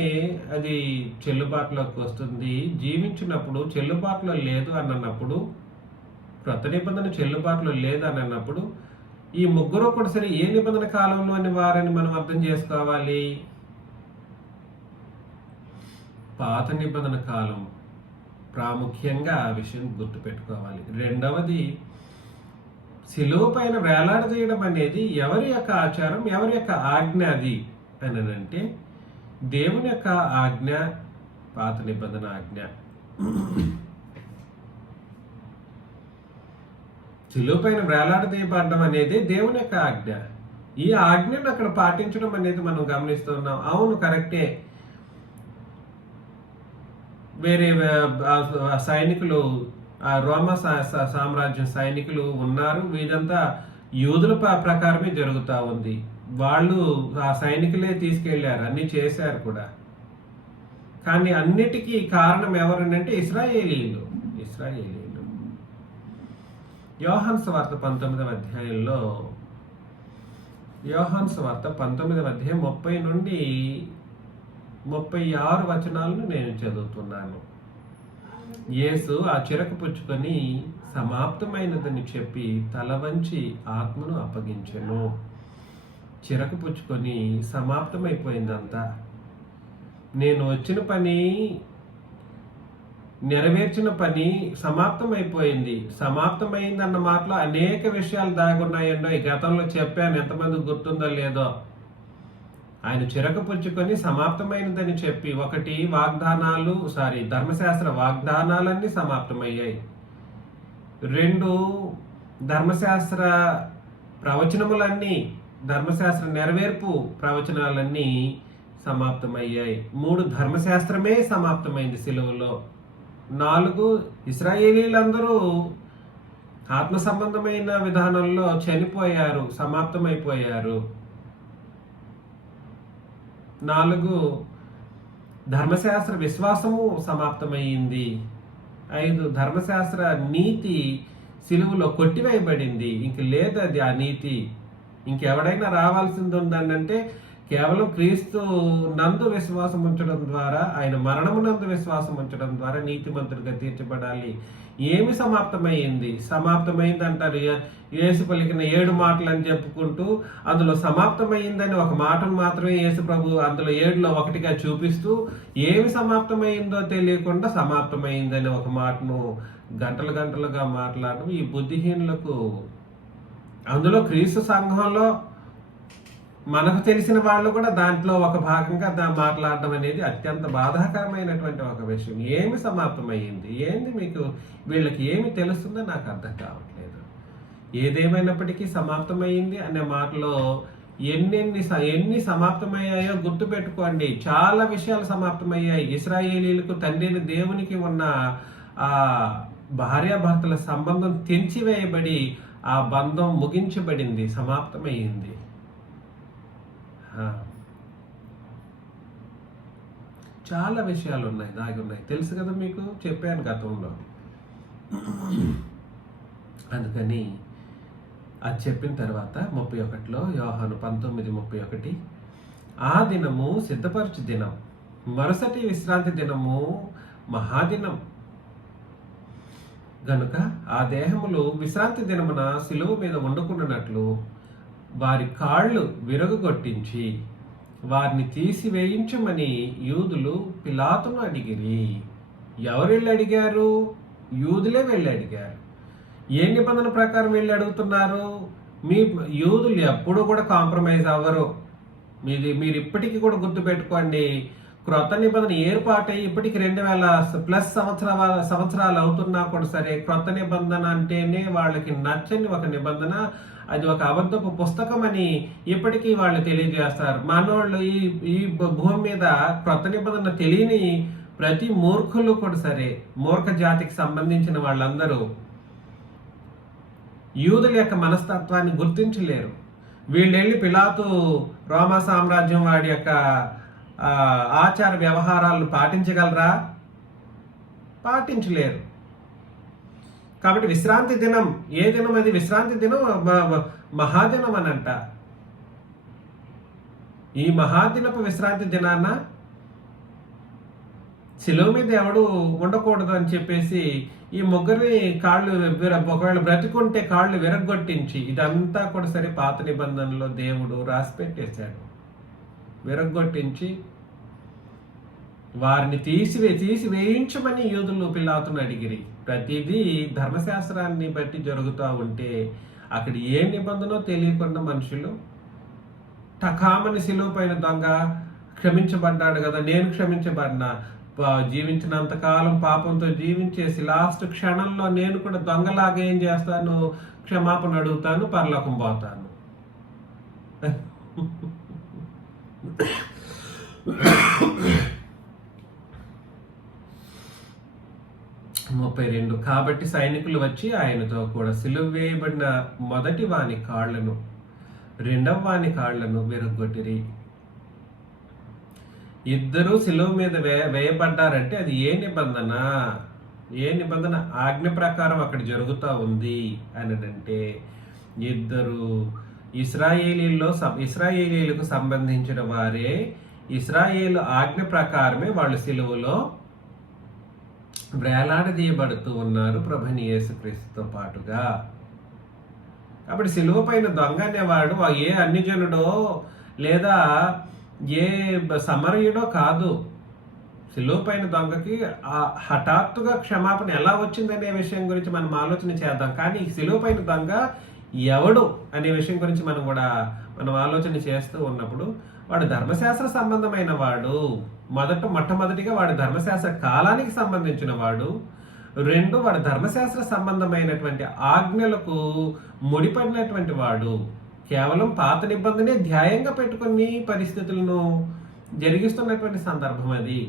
అది చెల్లుబాటులోకి వస్తుంది. జీవించినప్పుడు చెల్లుబాటులో లేదు అన్నప్పుడు, క్రొత్త నిబంధన చెల్లుబాటులో లేదు అన్నప్పుడు ఈ ముగ్గురు కూడా సరే ఏ నిబంధన కాలంలోని వారని మనం అర్థం చేసుకోవాలి? పాత నిబంధన కాలం ప్రాముఖ్యంగా ఆ విషయం గుర్తుపెట్టుకోవాలి. రెండవది, సిలువ పైన వేలాడదీయడం అనేది ఎవరి యొక్క ఆచారం, ఎవరి యొక్క ఆజ్ఞ అది అని అంటే దేవుని యొక్క ఆజ్ఞ, పాత నిబంధన ఆజ్ఞ. సిలువ పైన వేలాడదీయబడడం అనేది దేవుని యొక్క ఆజ్ఞ. ఈ ఆజ్ఞను అక్కడ పాటించడం అనేది మనం గమనిస్తున్నాం. అవును, కరెక్టే. వేరే సైనికులు, రోమా సామ్రాజ్యం సైనికులు ఉన్నారు. వీరంతా యూదుల ప్రకారమే జరుగుతూ ఉంది. వాళ్ళు ఆ సైనికులే తీసుకెళ్లారు, అన్ని చేశారు కూడా. కానీ అన్నిటికీ కారణం ఎవరనంటే ఇశ్రాయేలీలు. యోహాను సువార్త 19వ అధ్యాయంలో, యోహాను సువార్త 19వ అధ్యాయం 30 నుండి 36 వచనాలను నేను చదువుతున్నాను. యేసు ఆ చిరక పుచ్చుకొని సమాప్తమైనదని చెప్పి తల వంచి ఆత్మను అప్పగించెను. చిరక పుచ్చుకొని సమాప్తమైపోయిందంతా. నేను వచ్చిన పని, నెరవేర్చిన పని సమాప్తమైపోయింది. సమాప్తమైందన్న మాటలో అనేక విషయాలు దాగున్నాయండో. ఈ గతంలో చెప్పాను, ఎంతమంది గుర్తుందో లేదో. ఆయన చిరక పుచ్చుకొని సమాప్తమైనదని చెప్పి, ఒకటి ధర్మశాస్త్ర వాగ్దానాలన్నీ సమాప్తమయ్యాయి. 2 ధర్మశాస్త్ర ప్రవచనములన్నీ, ధర్మశాస్త్ర నెరవేర్పు ప్రవచనాలన్నీ సమాప్తమయ్యాయి. 3 ధర్మశాస్త్రమే సమాప్తమైంది సిలువలో. 4 ఇశ్రాయేలీలందరూ ఆత్మ సంబంధమైన విధానంలో చనిపోయారు, సమాప్తమైపోయారు. 4 ధర్మశాస్త్ర విశ్వాసము సమాప్తమైంది. 5 ధర్మశాస్త్ర నీతి సిలువలో కొట్టివేయబడింది. ఇంక లేదు అది, ఆ నీతి. ఇంకెవడైనా రావాల్సింది ఉందంటే కేవలం క్రీస్తు నందు విశ్వాసం ఉంచడం ద్వారా, ఆయన మరణమునందు విశ్వాసం ఉంచడం ద్వారా నీతిమంతుడిగా తీర్చబడాలి. ఏమి సమాప్తమైంది? సమాప్తమైంది అంటారు. యేసు పలికిన 7 మాటలు అని చెప్పుకుంటూ అందులో సమాప్తమైందని ఒక మాటను మాత్రమే యేసు ప్రభు అందులో 7లో ఒకటిగా చూపిస్తూ, ఏమి సమాప్తమైందో తెలియకుండా సమాప్తమైందని ఒక మాటను గంటలుగా మాట్లాడడం ఈ బుద్ధిహీనులకు. అందులో క్రీస్తు సంఘంలో మనకు తెలిసిన వాళ్ళు కూడా దాంట్లో ఒక భాగంగా మాట్లాడడం అనేది అత్యంత బాధాకరమైనటువంటి ఒక విషయం. ఏమి సమాప్తమయ్యింది? ఏంది మీకు వీళ్ళకి ఏమి తెలుస్తుందో నాకు అర్థం కావట్లేదు. ఏదేమైనప్పటికీ సమాప్తమయ్యింది అనే మాటలో ఎన్ని సమాప్తమయ్యాయో గుర్తు పెట్టుకోండి. చాలా విషయాలు సమాప్తమయ్యాయి. ఇశ్రాయేలీలకు తండ్రిని దేవునికి ఉన్న ఆ భార్యాభర్తల సంబంధం తెంచివేయబడి ఆ బంధం ముగించబడింది, సమాప్తమయ్యింది. చాలా విషయాలు ఉన్నాయి, దాగి ఉన్నాయి. తెలుసు కదా మీకు, చెప్పాను గతంలో. అందుకని అది చెప్పిన తర్వాత 31లో యోహాను 19:31, ఆ దినము సిద్ధపరచు దినం, మరుసటి విశ్రాంతి దినము మహాదినం గనుక ఆ దేహములు విశ్రాంతి దినమున శిలువ మీద వండుకున్నట్లు వారి కాళ్ళు విరగొట్టించి వారిని తీసివేయించమని యూదులు పిలాతును అడిగిరి. ఎవరు వెళ్ళి అడిగారు? యూదులే వెళ్ళి అడిగారు. ఏ నిబంధన ప్రకారం వెళ్ళి అడుగుతున్నారు? మీ యూదులు ఎప్పుడూ కూడా కాంప్రమైజ్ అవ్వరు. మీరు ఇప్పటికీ కూడా గుర్తుపెట్టుకోండి. క్రొత్త నిబంధన ఏర్పాటై ఇప్పటికి 2000+ సంవత్సరాలు అవుతున్నా కూడా సరే, క్రొత్త నిబంధన అంటేనే వాళ్ళకి నచ్చని ఒక నిబంధన, అది ఒక అబద్ధపు పుస్తకం అని ఇప్పటికీ వాళ్ళు తెలియజేస్తారు. మనోళ్ళు ఈ భూమి మీద క్రొత్త నిబంధన తెలియని ప్రతి మూర్ఖులు కూడా సరే, మూర్ఖ జాతికి సంబంధించిన వాళ్ళందరూ యూదుల యొక్క మనస్తత్వాన్ని గుర్తించలేరు. వీళ్ళెళ్ళి పిలాతు రోమా సామ్రాజ్యం వాడి యొక్క ఆచార వ్యవహారాలను పాటించగలరా? పాటించలేరు. కాబట్టి విశ్రాంతి దినం, ఏ దినం అది? విశ్రాంతి దినం మహాదినం అని అంట. ఈ మహాదినపు విశ్రాంతి దినాన శిలువ మీద ఎవడు ఉండకూడదు అని చెప్పేసి ఈ ముగ్గురిని కాళ్ళు ఒకవేళ బ్రతికుంటే కాళ్ళు విరగొట్టించి, ఇదంతా కూడా సరే పాత నిబంధనలో దేవుడు రాసిపెట్టేశాడు. విరగొట్టించి వారిని తీసివేయించమని యూదులు పిలాతును అడిగిరి. ప్రతిదీ ధర్మశాస్త్రాన్ని బట్టి జరుగుతూ ఉంటే అక్కడ ఏ నిబంధనో తెలియకుండా మనుషులు టకామని శిలువ పైన దొంగ క్షమించబడ్డాడు కదా, నేను క్షమించబడినా, జీవించినంతకాలం పాపంతో జీవించేసి లాస్ట్ క్షణంలో నేను కూడా దొంగలాగా ఏం చేస్తాను? క్షమాపణ అడుగుతాను, పరలోకం పోతాను. 32 కాబట్టి సైనికులు వచ్చి ఆయనతో కూడా సిలువ వేయబడిన మొదటి వాని కాళ్లను, రెండవ వాని కాళ్లను విరగొట్టిరి. ఇద్దరు సిలువ మీద వేయబడ్డారంటే అది ఏ నిబంధన? ఏ నిబంధన ఆజ్ఞ ప్రకారం అక్కడ జరుగుతూ ఉంది అని అంటే, ఇద్దరు ఇశ్రాయేలీలకు సంబంధించిన వారే, ఇశ్రాయేలు ఆజ్ఞ ప్రకారమే వాళ్ళు సిలువలో వేలాడదీయబడుతూ ఉన్నారు ప్రభుని యేసుక్రీస్తుతో పాటుగా. కాబట్టి సిలువ పైన దొంగ అనేవాడు ఏ అన్యజనుడో లేదా ఏ సమరయుడో కాదు. సిలువ పైన దొంగకి హఠాత్తుగా క్షమాపణ ఎలా వచ్చిందనే విషయం గురించి మనం ఆలోచన చేద్దాం. కానీ సిలువ పైన దొంగ ఎవడు అనే విషయం గురించి మనం ఆలోచన చేస్తూ ఉన్నప్పుడు, వాడు ధర్మశాస్త్ర సంబంధమైన వాడు. మొట్టమొదటిగా వాడు ధర్మశాస్త్ర కాలానికి సంబంధించిన వాడు. రెండు, వాడు ధర్మశాస్త్ర సంబంధమైనటువంటి ఆజ్ఞలకు ముడిపడినటువంటి వాడు. కేవలం పాత నిబంధనే ధ్యేయంగా పెట్టుకుని పరిస్థితులను జరిగిస్తున్నటువంటి సందర్భం అది.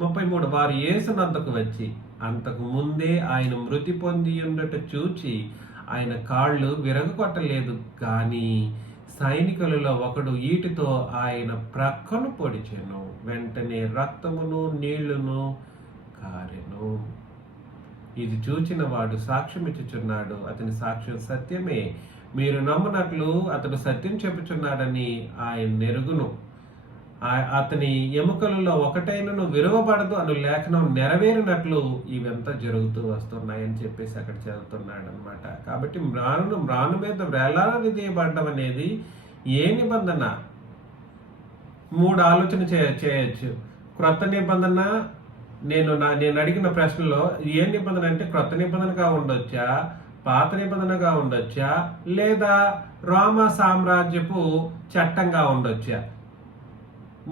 33 వారు యేసునద్దకు వచ్చి అంతకు ముందే ఆయన మృతి పొంది ఉండట చూచి ఆయన కాళ్ళు విరగొట్టలేదు కానీ సైనికులలో ఒకడు ఈటితో ఆయన ప్రక్కను పొడిచెను. వెంటనే రక్తమును నీళ్లును కారెను. ఇది చూచిన వాడు సాక్ష్యం ఇచ్చుచున్నాడు. అతని సాక్ష్యం సత్యమే. మీరు నమ్మునట్లు అతడు సత్యం చెప్పుచున్నాడని ఆయన నెరుగును. అతని ఎముకలలో ఒకటైనను విరవబడదు అను లేఖనం నెరవేరినట్లు ఇవంతా జరుగుతూ వస్తున్నాయని చెప్పేసి అక్కడ చదువుతున్నాడు అనమాట. కాబట్టి మ్రాను మీద వేలాడదీయబడడం అనేది ఏ నిబంధన? 3 ఆలోచన చేయొచ్చు. క్రొత్త నిబంధన, నేను అడిగిన ప్రశ్నలో ఏ నిబంధన అంటే క్రొత్త నిబంధనగా ఉండొచ్చా, పాత నిబంధనగా ఉండొచ్చా, లేదా రోమా సామ్రాజ్యపు చట్టంగా ఉండొచ్చా?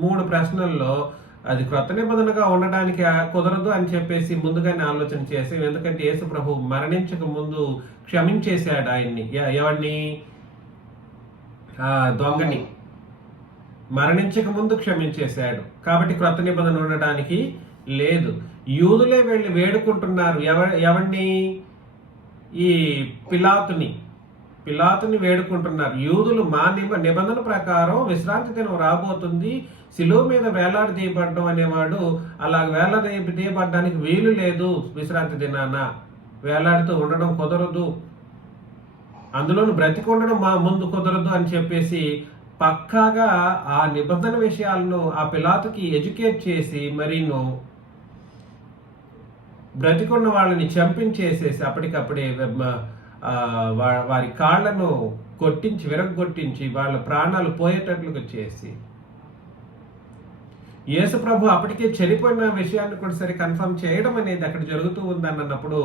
3 ప్రశ్నల్లో అది క్రొత్త నిబంధనగా ఉండడానికి కుదరదు అని చెప్పేసి ముందుగానే ఆలోచన చేసి, ఎందుకంటే యేసు ప్రభు మరణించక ముందు క్షమించేశాడు ఆయన్ని. ఎవరిని? దొంగని మరణించక ముందు క్షమించేశాడు. కాబట్టి క్రొత్త నిబంధన ఉండడానికి లేదు. యూదులే వెళ్ళి వేడుకుంటున్నారు ఎవరిని? ఈ పిలాతుని వేడుకుంటున్నారు. యూదులు మా నిబంధన ప్రకారం విశ్రాంతి దినం రాబోతుంది, శిలువ మీద వేలాడదీయబడ్డం అనేవాడు అలా వేలాడదీయబడ్డానికి వీలు లేదు, విశ్రాంతి దినాన వేలాడుతూ ఉండడం కుదరదు, అందులోను బ్రతికి ఉండడం మా ముందు కుదరదు అని చెప్పేసి పక్కాగా ఆ నిబంధన విషయాలను ఆ పిలాతుకి ఎడ్యుకేట్ చేసి మరీను బ్రతికున్న వాళ్ళని చంపించేసేసి అప్పటికప్పుడే వారి కాళ్లను విరగొట్టించి వాళ్ళ ప్రాణాలు పోయేటట్లుగా చేసి, యేసు ప్రభు అప్పటికే చనిపోయిన విషయాన్ని కూడా సరే కన్ఫర్మ్ చేయడం అనేది అక్కడ జరుగుతూ ఉందన్నప్పుడు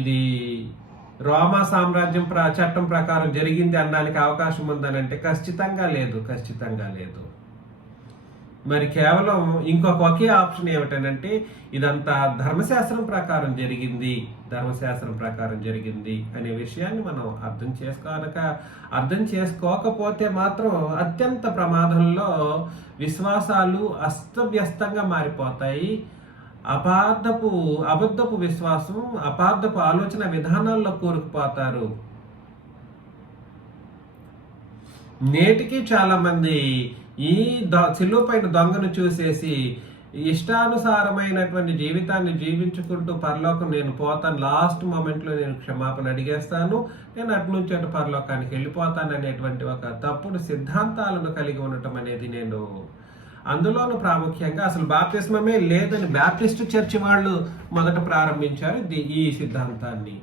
ఇది రోమా సామ్రాజ్యం చట్టం ప్రకారం జరిగింది అనడానికి అవకాశం ఉందనంటే ఖచ్చితంగా లేదు. మరి కేవలం ఒకే ఆప్షన్ ఏమిటనంటే ఇదంతా ధర్మశాస్త్రం ప్రకారం జరిగింది అనే విషయాన్ని మనం అర్థం చేసుకోకపోతే మాత్రం అత్యంత ప్రమాదంలో విశ్వాసాలు అస్తవ్యస్తంగా మారిపోతాయి. అబద్ధపు విశ్వాసం, అబద్ధపు ఆలోచన విధానాల్లో కూరుకుపోతారు. నేటికి చాలా మంది ఈ సిలువ పైన దొంగను చూసేసి ఇష్టానుసారమైనటువంటి జీవితాన్ని జీవించుకుంటూ పరలోకం నేను పోతాను, లాస్ట్ మూమెంట్లో నేను క్షమాపణ అడిగేస్తాను, నేను అటు నుంచి అటు పరలోకానికి వెళ్ళిపోతాను అనేటువంటి ఒక తప్పుడు సిద్ధాంతాలను కలిగి ఉండటం అనేది నేను అందులోనూ ప్రాముఖ్యంగా అసలు బాప్తిస్మమే లేదని బ్యాప్టిస్ట్ చర్చి వాళ్ళు మొదట ప్రారంభించారు ఈ సిద్ధాంతాన్ని.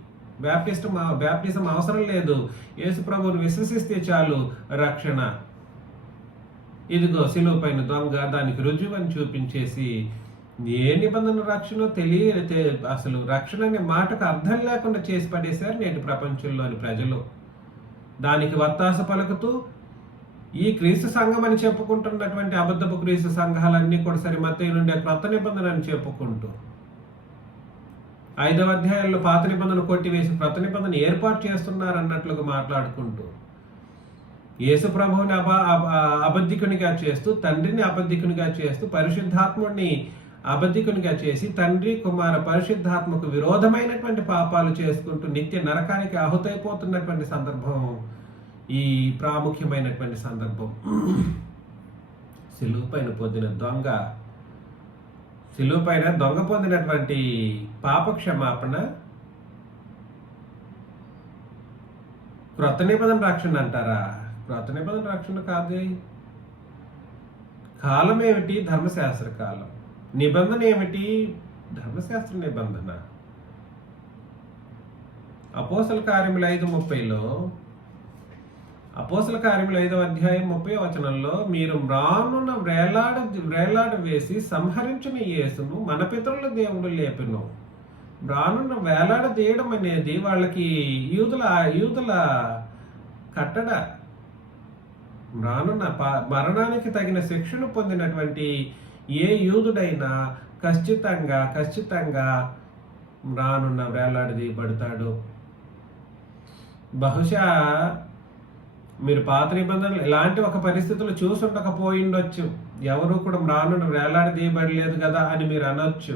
బ్యాప్టిజం అవసరం లేదు, యేసు ప్రభువుని విశ్వసిస్తే చాలు రక్షణ, ఇదిగో సిలువ పైన దొంగ దానికి రుజువు అని చూపించేసి ఏ నిబంధన రక్షణ అసలు రక్షణ అనే మాటకు అర్థం లేకుండా చేసి పడేశారు నేటి ప్రపంచంలోని ప్రజలు. దానికి వత్తాస పలుకుతూ ఈ క్రీస్తు సంఘం అని చెప్పుకుంటున్నటువంటి అబద్ధపు క్రీస్తు సంఘాలన్నీ కూడా సరే మత్తయి నుండి క్రొత్త నిబంధన అని చెప్పుకుంటూ 5వ అధ్యాయంలో పాత నిబంధన కొట్టివేసి క్రొత్త నిబంధన ఏర్పాటు చేస్తున్నారు అన్నట్లుగా మాట్లాడుకుంటూ యేసు ప్రభువుని అబద్ధికునిగా చేస్తూ, తండ్రిని అబద్ధికునిగా చేస్తూ, పరిశుద్ధాత్ముడిని అబద్ధికునిగా చేసి తండ్రి కుమార పరిశుద్ధాత్మకు విరోధమైనటువంటి పాపాలు చేసుకుంటూ నిత్య నరకానికి ఆహుతైపోతున్నటువంటి సందర్భం ఈ ప్రాముఖ్యమైనటువంటి సందర్భం. సిలువ పైన దొంగ పొందినటువంటి పాప క్షమాపణ క్రొత్త నిబంధన రక్షణ అంటారా? క్రొత్త నిబంధన రక్షణ కాదే. కాలం ఏమిటి? ధర్మశాస్త్ర కాలం. నిబంధన ఏమిటి? ధర్మశాస్త్ర నిబంధన. అపోస్తల కార్యములు 5:30లో అపోస్తల కార్యములు 5వ అధ్యాయం 30వ వచనంలో మీరు రానున్న వేలాడ వేసి సంహరించిన యేసును మన పితరుల దేవుడు లేపెను. రానున్న వేలాడ తీయడం అనేది వాళ్ళకి యూదుల కట్టడ. రానున్న మరణానికి తగిన శిక్షను పొందినటువంటి ఏ యూదుడైనా ఖచ్చితంగా రానున్న వేలాడదీయబడతాడు. బహుశా మీరు పాత నిబంధనలు ఇలాంటి ఒక పరిస్థితులు చూసుండకపోయిండొచ్చు, ఎవరు కూడా రానున్న వేలాడదీయబడలేదు కదా అని మీరు అనొచ్చు.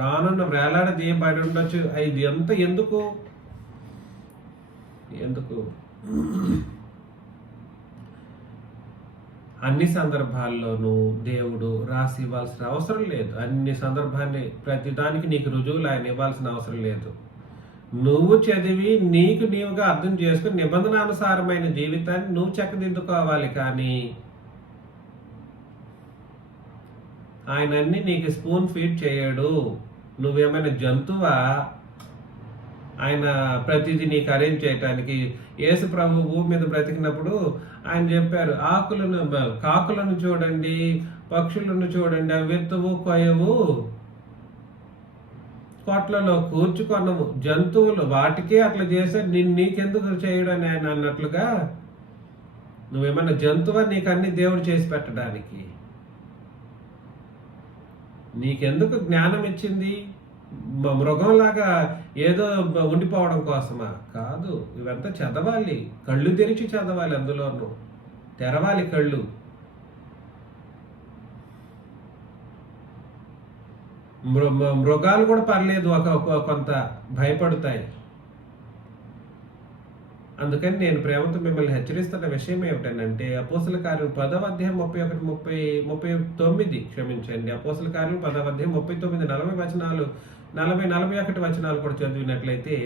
రానున్న వేలాడదీయబడి ఉండొచ్చు. ఇది ఎందుకు అన్ని సందర్భాల్లోనూ దేవుడు రాసి ఇవ్వాల్సిన అవసరం లేదు. అన్ని సందర్భాన్ని ప్రతిదానికి నీకు రుజువులు ఆయన ఇవ్వాల్సిన అవసరం లేదు. నువ్వు చదివి నీవుగా అర్థం చేసుకుని నిబంధనానుసారమైన జీవితాన్ని నువ్వు చక్కదిద్దుకోవాలి. కానీ ఆయన అన్ని నీకు స్పూన్ ఫీడ్ చేయడు. నువ్వేమైనా జంతువా ఆయన ప్రతిదీ నీకు అరేంజ్ చేయటానికి? యేసు ప్రభు భూమి మీద బ్రతికినప్పుడు ఆయన చెప్పారు, కాకులను చూడండి, పక్షులను చూడండి, అవి విత్తువు కొయ్యవు, కోట్లలో కూర్చుకొనము, జంతువులు వాటికే అట్లా చేస్తే నీకెందుకు చేయడని ఆయన అన్నట్లుగా నువ్వేమన్నా జంతువా నీకు అన్ని దేవుడు చేసి పెట్టడానికి? నీకెందుకు జ్ఞానం ఇచ్చింది? మృగంలాగా ఏదో ఉండిపోవడం కోసమా? కాదు, ఇవంతా చదవాలి, కళ్ళు తెరిచి చదవాలి, అందులోనూ తెరవాలి కళ్ళు. మృగాలు కూడా పర్లేదు, కొంత భయపడతాయి. అందుకని నేను ప్రేమతో మిమ్మల్ని హెచ్చరిస్తున్న విషయం ఏమిటంటే, అపోస్తల కార్యం 10వ అధ్యాయం 39 క్షమించండి, అపోస్తల కార్యం 10వ అధ్యాయం 39, 40 వచనాలు, 41 వచనాలు కూడా చదివినట్లయితే,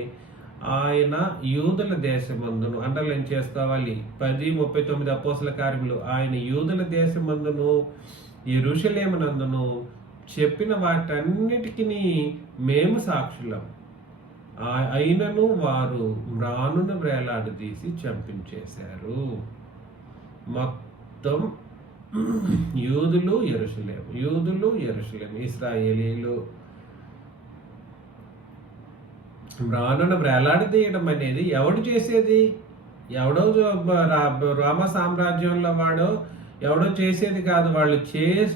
ఆయన యూదుల దేశమందును, అండర్లైన్ చేసుకోవాలి, 10:39 అపోస్తల కార్యములు, ఆయన యూదుల దేశమందును యెరూషలేమునందును చెప్పిన వాటన్నిటికీ మేము సాక్షులం, అయినను వారు మ్రానును వేలాడదీసి చంపించేశారు. మొత్తం యూదులు యెరూషలేము ఇశ్రాయేలీలు. మ్రానును వేలాడదీయడం అనేది ఎవడు చేసేది? ఎవడో రామ సామ్రాజ్యంలో వాడో ఎవడో చేసేది కాదు. వాళ్ళు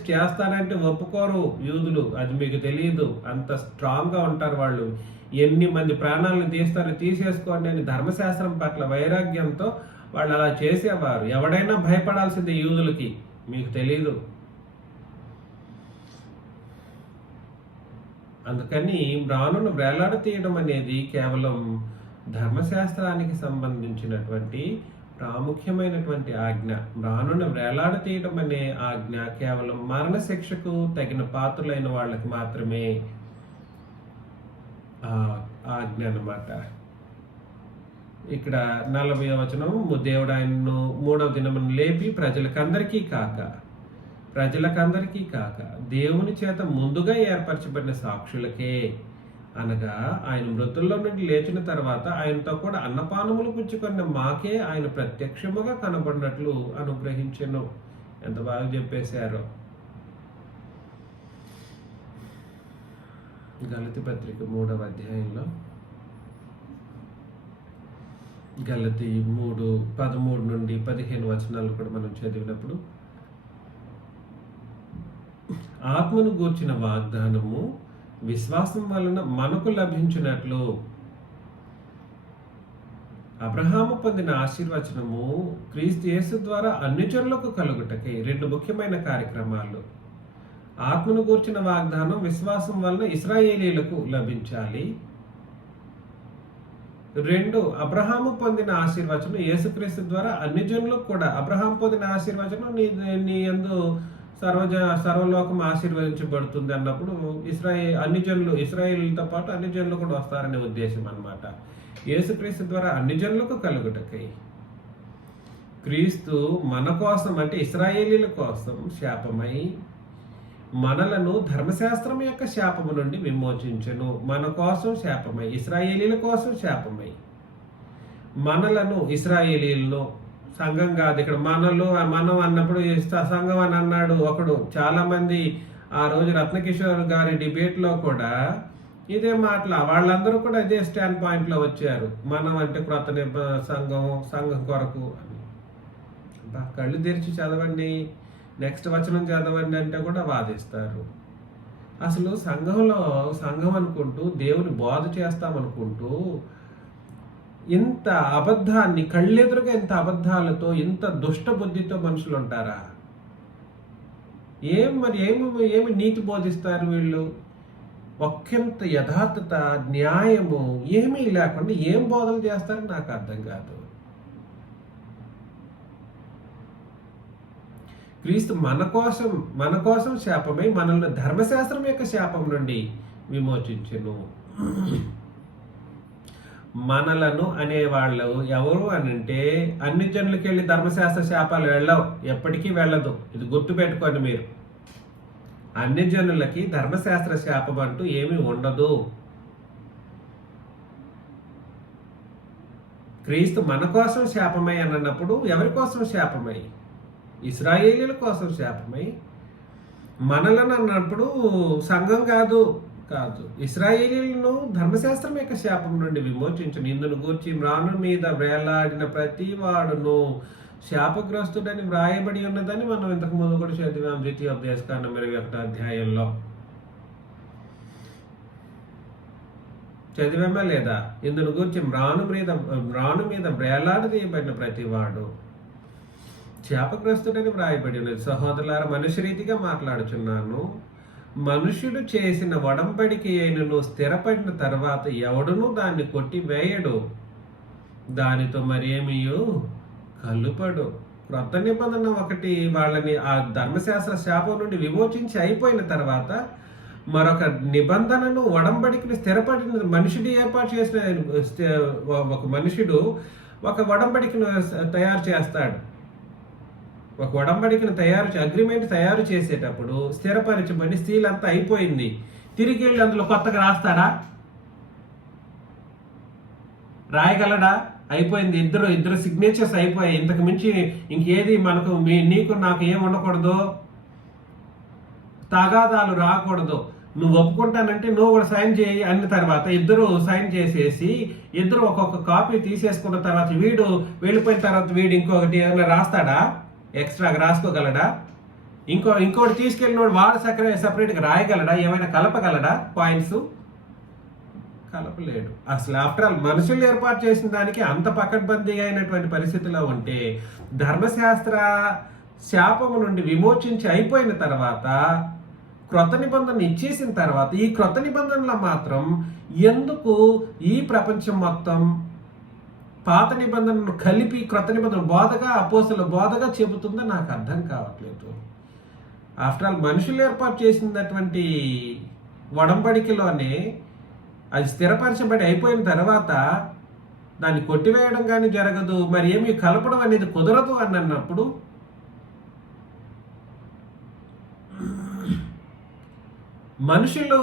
చేస్తానంటే ఒప్పుకోరు యూదులు, అది మీకు తెలియదు. అంత స్ట్రాంగ్గా ఉంటారు వాళ్ళు. ఎన్ని మంది ప్రాణాలను తీసేసుకోండి అని ధర్మశాస్త్రం పట్ల వైరాగ్యంతో వాళ్ళు అలా చేసేవారు. ఎవడైనా భయపడాల్సిందే యూదులకి, మీకు తెలీదు. అందుకని మ్రానును వేలాడతీయడం అనేది కేవలం ధర్మశాస్త్రానికి సంబంధించినటువంటి ప్రాముఖ్యమైనటువంటి ఆజ్ఞ. మ్రానును వేలాడతీయడం అనే ఆజ్ఞ కేవలం మరణశిక్షకు తగిన పాత్రులైన వాళ్ళకి మాత్రమే ఆజ్ఞ అన్నమాట. ఇక్కడ 40వ వచనం, దేవుడు ఆయన్ను 3వ దినమున లేపి ప్రజలకందరికీ కాక దేవుని చేత ముందుగా ఏర్పరచబడిన సాక్షులకే, అనగా ఆయన మృతుల్లో నుండి లేచిన తర్వాత ఆయనతో కూడా అన్నపానములు పుచ్చుకున్న మాకే ఆయన ప్రత్యక్షముగా కనబడినట్లు అనుగ్రహించెను. ఎంత బాగా చెప్పేశారో. గలతీ పత్రిక 3వ అధ్యాయంలో గలతీ 3:13 నుండి 15 వచనాలు కూడా మనం చదివినప్పుడు, ఆత్మను గూర్చిన వాగ్దానము విశ్వాసం వలన మనకు లభించినట్లు అబ్రహాము పొందిన ఆశీర్వచనము క్రీస్తు యేసు ద్వారా అన్ని జనులకు కలుగుటకై. 2 ముఖ్యమైన కార్యక్రమాలు. ఆత్మను గూర్చిన వాగ్దానం విశ్వాసం వలన ఇశ్రాయేలీలకు లభించాలి. 2, అబ్రహాము పొందిన ఆశీర్వచనం యేసుక్రీస్తు ద్వారా అన్ని జనులకు కూడా. అబ్రహాం పొందిన ఆశీర్వచనం నీ యందు సర్వలోకం ఆశీర్వదించబడుతుంది అన్నప్పుడు అన్ని జనులు, ఇశ్రాయేలుతో పాటు అన్ని జనులు కూడా వస్తారనే ఉద్దేశం అన్నమాట. యేసుక్రీస్తు ద్వారా అన్ని జనులకు కలుగుటకై. క్రీస్తు మన కోసం, అంటే ఇశ్రాయేలీల కోసం శాపమై మనలను ధర్మశాస్త్రం యొక్క శాపము నుండి విమోచించెను. మన కోసం శాపమై, ఇశ్రాయేలీల కోసం శాపమై మనలను, ఇశ్రాయేలీలను, సంఘం కాదు ఇక్కడ, మనం అన్నప్పుడు సంఘం అని అన్నాడు ఒకడు. చాలా మంది ఆ రోజు రత్నకిషోర్ గారి డిబేట్లో కూడా ఇదే మాటల, వాళ్ళందరూ కూడా ఇదే స్టాండ్ పాయింట్లో వచ్చారు. మనం అంటే క్రొత్త సంఘం కొరకు అని. కళ్ళు తెరిచి చదవండి, నెక్స్ట్ వచనం చదవండి అంటే కూడా వాదిస్తారు. అసలు సంఘం అనుకుంటూ దేవుని బోధ చేస్తామనుకుంటూ ఇంత అబద్ధాన్ని, కళ్ళెదురుగా ఇంత అబద్ధాలతో, ఇంత దుష్ట బుద్ధితో మనుషులు ఉంటారా? ఏమి నీతి బోధిస్తారు వీళ్ళు? ఒక్కంత యథార్థత, న్యాయము ఏమీ లేకుండా ఏం బోధలు చేస్తారో నాకు అర్థం కాదు. క్రీస్తు మన కోసం శాపమై మనల్ని ధర్మశాస్త్రం యొక్క శాపం నుండి విమోచించెను. మనలను అనేవాళ్ళు ఎవరు అనంటే, అన్ని జనులకి వెళ్ళి ధర్మశాస్త్ర శాపాలు వెళ్ళవు, ఎప్పటికీ వెళ్ళదు. ఇది గుర్తు పెట్టుకోండి మీరు. అన్ని జనులకి ధర్మశాస్త్ర శాపం అంటూ ఏమీ ఉండదు. క్రీస్తు మన కోసం శాపమై అని అన్నప్పుడు ఎవరి కోసం శాపమై? ఇశ్రాయేలీల కోసం శాపమై. మనలను అన్నప్పుడు సంఘం కాదు, ఇశ్రాయేలీలను ధర్మశాస్త్రం యొక్క శాపం నుండి విమోచించను. ఇందును గూర్చి మ్రాను మీద వేలాడిన ప్రతి వాడును శాపగ్రస్తుడని వ్రాయబడి ఉన్నదని మనం ఇంతకు ముందు కూడా చదివాం ద్వితీయోపదేశకాండం 21వ అధ్యాయంలో. చదివామా లేదా? ఇందును గురించి మ్రాను మీద వేలాడదీయబడిన ప్రతివాడు శాపగ్రస్తుడని వ్రాయబడి ఉన్నది. సహోదరులారా, మనుష్య రీతిగా మాట్లాడుచున్నాను. మనుష్యుడు చేసిన ఒడంబడికి అయినను స్థిరపడిన తర్వాత ఎవడునూ దాన్ని కొట్టివేయడు, దానితో మరేమియో కలుపడు. క్రొత్త నిబంధన ఒకటి వాళ్ళని ఆ ధర్మశాస్త్ర శాపం నుండి విమోచించి అయిపోయిన తర్వాత మరొక నిబంధనను ఒడంబడికని స్థిరపడిన మనుషుడు ఏర్పాటు చేసిన ఒక మనుషుడు ఒక ఒడంబడికను తయారు చేస్తాడు. ఒక ఒడంబడికను అగ్రిమెంట్ తయారు చేసేటప్పుడు స్థిరపరచబడి స్టీల్ అంతా అయిపోయింది, తిరిగి వెళ్ళి అందులో కొత్తగా రాస్తాడా? రాయగలడా? అయిపోయింది. ఇద్దరు సిగ్నేచర్స్ అయిపోయాయి. ఇంతకు మించి ఇంకేది మనకు నీకు నాకు ఏం ఉండకూడదు, తగాదాలు రాకూడదు. నువ్వు ఒప్పుకుంటానంటే నువ్వు కూడా సైన్ చేయి అన్న తర్వాత ఇద్దరు సైన్ చేసేసి ఇద్దరు ఒక్కొక్క కాపీ తీసేసుకున్న తర్వాత వీడు వెళ్ళిపోయిన తర్వాత వీడు ఇంకొకటి ఏమైనా రాస్తాడా? ఎక్స్ట్రాగా రాసుకోగలడా? ఇంకోటి తీసుకెళ్ళినోడు వాడు సపరేట్గా రాయగలడా? ఏమైనా కలపగలడా? పాయింట్స్ కలపలేడు. అసలు ఆఫ్టర్ ఆల్ మనుషులు ఏర్పాటు చేసిన దానికి అంత పకడ్బందీ అయినటువంటి పరిస్థితిలో ఉంటే ధర్మశాస్త్ర శాపము నుండి విమోచించి అయిపోయిన తర్వాత క్రొత్త నిబంధన ఇచ్చేసిన తర్వాత ఈ క్రొత్త నిబంధనలో మాత్రం ఎందుకు ఈ ప్రపంచం మొత్తం పాత నిబంధనను కలిపి క్రొత్త నిబంధన బోధగా అపోస్తుల బోధగా చెబుతుందో నాకు అర్థం కావట్లేదు. ఆఫ్టర్ ఆల్ మనుషులు ఏర్పాటు చేసినటువంటి ఒడంబడికలోనే అది స్థిరపరచబడి అయిపోయిన తర్వాత దాన్ని కొట్టివేయడం కానీ జరగదు, మరి ఏమి కలపడం అనేది కుదరదు అని అన్నప్పుడు మనుషులు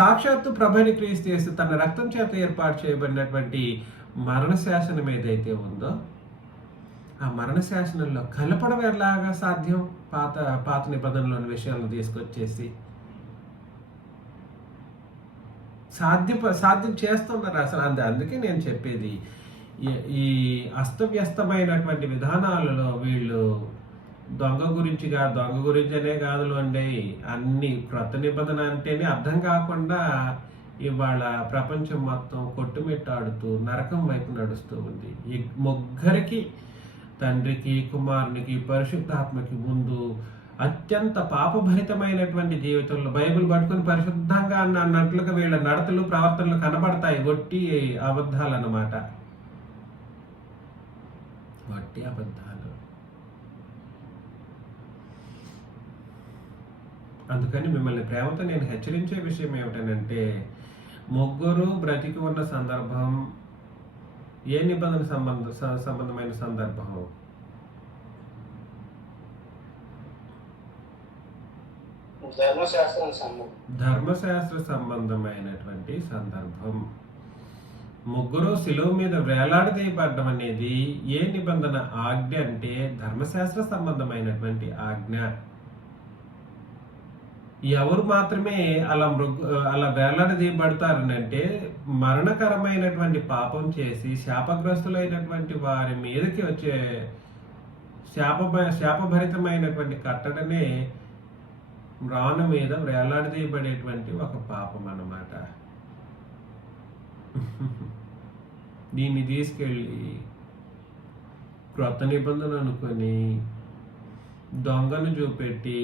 సాక్షాత్తు ప్రభుని క్రీస్తు చేసి తన రక్తం చేత ఏర్పాటు చేయబడినటువంటి మరణ శాసనం ఏదైతే ఉందో ఆ మరణ శాసనంలో కలపడం ఎలాగా సాధ్యం? పాత నిబంధనలోని విషయాలను తీసుకొచ్చేసి సాధ్యం చేస్తున్నారు అసలు. అందుకే నేను చెప్పేది, ఈ అస్తవ్యస్తమైనటువంటి విధానాలలో వీళ్ళు దొంగ గురించనే కాదులోండి, అన్ని క్రొత్త నిబంధన అంటేనే అర్థం కాకుండా ఇవాళ ప్రపంచం మొత్తం కొట్టుమిట్టాడుతూ నరకం వైపు నడుస్తూ ఉంది. ఈ ముగ్గురికి, తండ్రికి, కుమారునికి, పరిశుద్ధాత్మకి ముందు అత్యంత పాపభరితమైనటువంటి జీవితంలో బైబిల్ పట్టుకుని పరిశుద్ధంగా అన్నట్లుగా వీళ్ళ నడతలు ప్రవర్తనలు కనబడతాయి. వట్టి అబద్ధాలు అన్నమాట, వట్టి అబద్ధాలు. అందుకని మిమ్మల్ని ప్రేమతో నేను హెచ్చరించే విషయం ఏమిటనంటే, ముగ్గురు బ్రతికి ఉన్న సందర్భం ఏ నిబంధన సంబంధమైన సందర్భం? ధర్మశాస్త్ర సంబంధమైనటువంటి సందర్భం. ముగ్గురు శిలువ మీద వేలాడదీయబడ్డం అనేది ఏ నిబంధన? ఆజ్ఞ అంటే ధర్మశాస్త్ర సంబంధమైనటువంటి ఆజ్ఞ. ఎవరు మాత్రమే అలా వేలాడదీయబడతారనంటే మరణకరమైనటువంటి పాపం చేసి శాపగ్రస్తులైనటువంటి వారి మీదకి వచ్చే శాపభరితమైనటువంటి కట్టడనే మ్రాను మీద వేలాడదీయబడేటువంటి ఒక పాపం అన్నమాట. దీన్ని తీసుకెళ్ళి క్రొత్త నిబంధన అనుకొని దొంగను చూపెట్టి,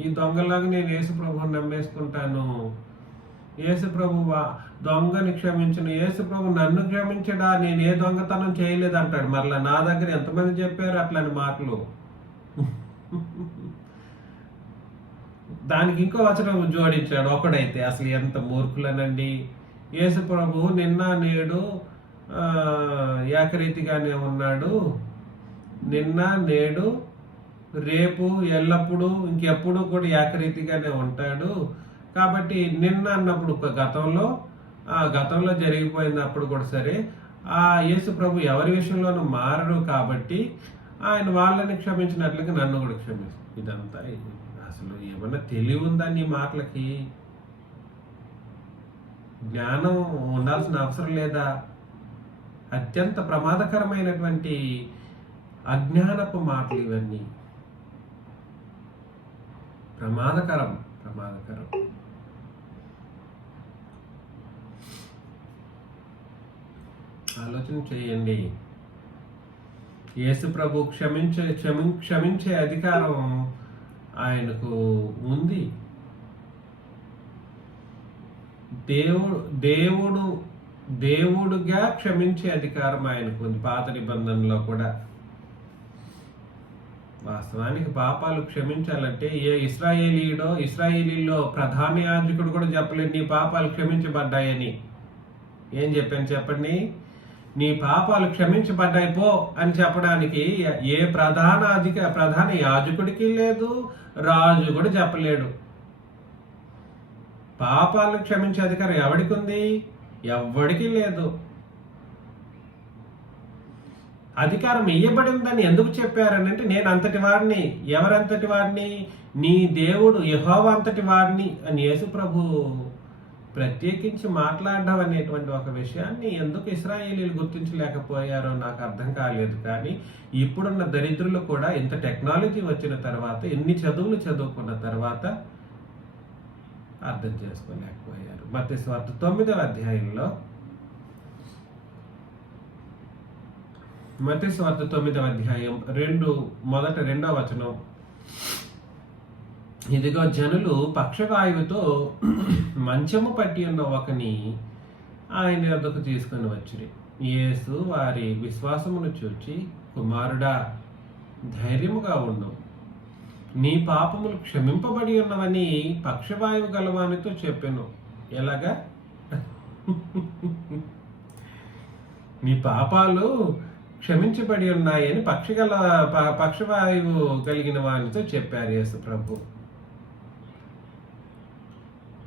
ఈ దొంగలాగా నేను యేసుప్రభుని నమ్మేసుకుంటాను, యేసుప్రభు దొంగని క్షమించను, యేసుప్రభు నన్ను క్షమించడా, నేను ఏ దొంగతనం చేయలేదు అంటాడు. మరలా నా దగ్గర ఎంతమంది చెప్పారు అట్లాంటి మాటలు? దానికి ఇంకో వచనం జోడించాడు ఒకడైతే. అసలు ఎంత మూర్ఖులనండి. యేసుప్రభు నిన్న నేడు ఏకరీతిగానే ఉన్నాడు, నిన్న నేడు రేపు ఎల్లప్పుడూ ఇంకెప్పుడు కూడా ఏకరీతిగానే ఉంటాడు. కాబట్టి నిన్న అన్నప్పుడు గతంలో జరిగిపోయినప్పుడు కూడా సరే, ఆ యేసు ప్రభు ఎవరి విషయంలోనూ మారడు కాబట్టి ఆయన వాళ్ళని క్షమించినట్లుగా నన్ను కూడా క్షమిస్తాను. ఇదంతా అసలు ఏమన్నా తెలివి ఉందా నీ మాటలకి? జ్ఞానం ఉండాల్సిన అవసరం లేదా? అత్యంత ప్రమాదకరమైనటువంటి అజ్ఞానపు మాటలు ఇవన్నీ ప్రమాదకరం. ఆలోచన చేయండి. యేసు ప్రభు క్షమించే అధికారం ఆయనకు ఉంది. దేవుడుగా క్షమించే అధికారం ఆయనకు ఉంది. పాత నిబంధనలో కూడా వాస్తవానికి పాపాలు క్షమించాలంటే ఏ ఇశ్రాయేలీలో ప్రధాన యాజకుడు కూడా చెప్పలేదు నీ పాపాలు క్షమించబడ్డాయని. ఏం చెప్పాను చెప్పండి? నీ పాపాలు క్షమించబడ్డాయి పో అని చెప్పడానికి ఏ ప్రధాన యాజకుడికి లేదు, రాజు కూడా చెప్పలేడు. పాపాలను క్షమించే అధికారం ఎవడికి ఉంది? ఎవ్వడికి లేదు. అధికారం ఇయ్యబడిందని ఎందుకు చెప్పారనంటే నేను అంతటి వాడిని. ఎవరంతటి వాడిని? నీ దేవుడు యెహోవా అంతటి వాడిని అని యేసు ప్రభు ప్రత్యేకించి మాట్లాడడం అనేటువంటి ఒక విషయాన్ని ఎందుకు ఇశ్రాయేలీలు గుర్తించలేకపోయారో నాకు అర్థం కాలేదు. కానీ ఇప్పుడున్న దరిద్రులు కూడా ఇంత టెక్నాలజీ వచ్చిన తర్వాత, ఎన్ని చదువులు చదువుకున్న తర్వాత అర్థం చేసుకోలేకపోయారు. మత్తయి సువార్త 9వ అధ్యాయంలో మత్తయి సువార్త 9వ అధ్యాయం 2వ వచనం, ఇదిగో జనులు పక్షవాయువుతో మంచము పట్టి ఉన్న ఒకని ఆయన వద్దకు తీసుకుని వచ్చిరి. యేసు వారి విశ్వాసమును చూచి, కుమారుడా, ధైర్యముగా ఉండు, నీ పాపములు క్షమింపబడి ఉన్నవని పక్షవాయువు గలవానితో చెప్పెను. ఎలాగా? నీ పాపాలు క్షమించబడి ఉన్నాయని పక్షవాయువు కలిగిన వానితో చెప్పారు యేసు ప్రభు.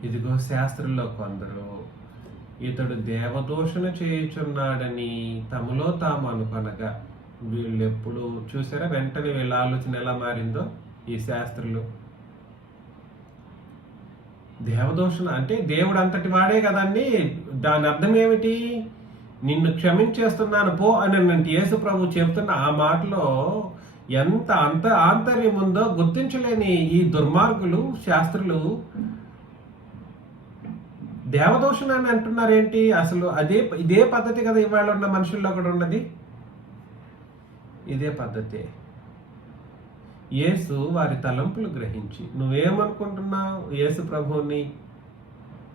ఇదిగో శాస్త్రంలో కొందరు ఇతడు దేవదూషణ చేయుచున్నాడని తమలో తాము అనుకొనగా, వీళ్ళు ఎప్పుడు చూసారా వెంటనే వీళ్ళ ఆలోచన ఎలా మారిందో. ఈ శాస్త్రులు దేవదూషణ అంటే దేవుడు అంతటి వాడే కదండి. దాని అర్థం ఏమిటి? నిన్ను క్షమించేస్తున్నాను పో అని యేసు ప్రభు చెప్తున్న ఆ మాటలో ఎంత ఆంతర్యం ఉందో గుర్తించలేని ఈ దుర్మార్గులు శాస్త్రులు దేవదూషణ అని అంటున్నారేంటి? అసలు ఇదే పద్ధతి కదా ఇవాళ ఉన్న మనుషుల్లో కూడా ఉన్నది. ఇదే పద్ధతే. యేసు వారి తలంపులు గ్రహించి, నువ్వేమనుకుంటున్నావు యేసు ప్రభువుని?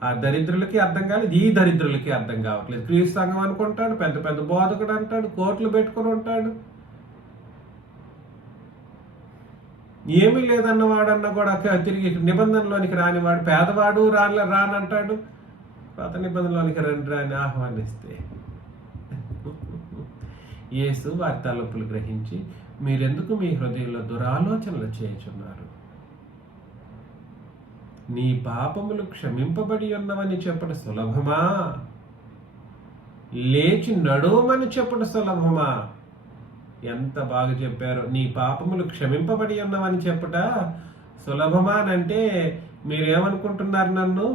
ఆ దరిద్రులకి అర్థం కాలేదు, ఈ దరిద్రులకి అర్థం కావట్లేదు. క్రీస్తు సంఘం అనుకుంటాడు, పెద్ద పెద్ద బోధకుడు అంటాడు, కోట్లు పెట్టుకుని ఉంటాడు. ఏమీ లేదన్నవాడన్నా కూడా తిరిగి నిబంధనలోనికి రానివాడు, పేదవాడు రానంటాడు. పాత నిబంధనలోనికి రాని ఆహ్వానిస్తే యేసు వారి తలంపులు గ్రహించి, మీరెందుకు మీ హృదయంలో దురాలోచనలు చేయుచున్నారు? నీ పాపములు క్షమింపబడి ఉన్నవని చెప్పడం సులభమా? లేచి నడువమని చెప్పడం సులభమా? ఎంత బాగా చెప్పారు. నీ పాపములు క్షమింపబడి ఉన్నవని చెప్పుట సులభమా అని అంటే మీరేమనుకుంటున్నారు? నన్ను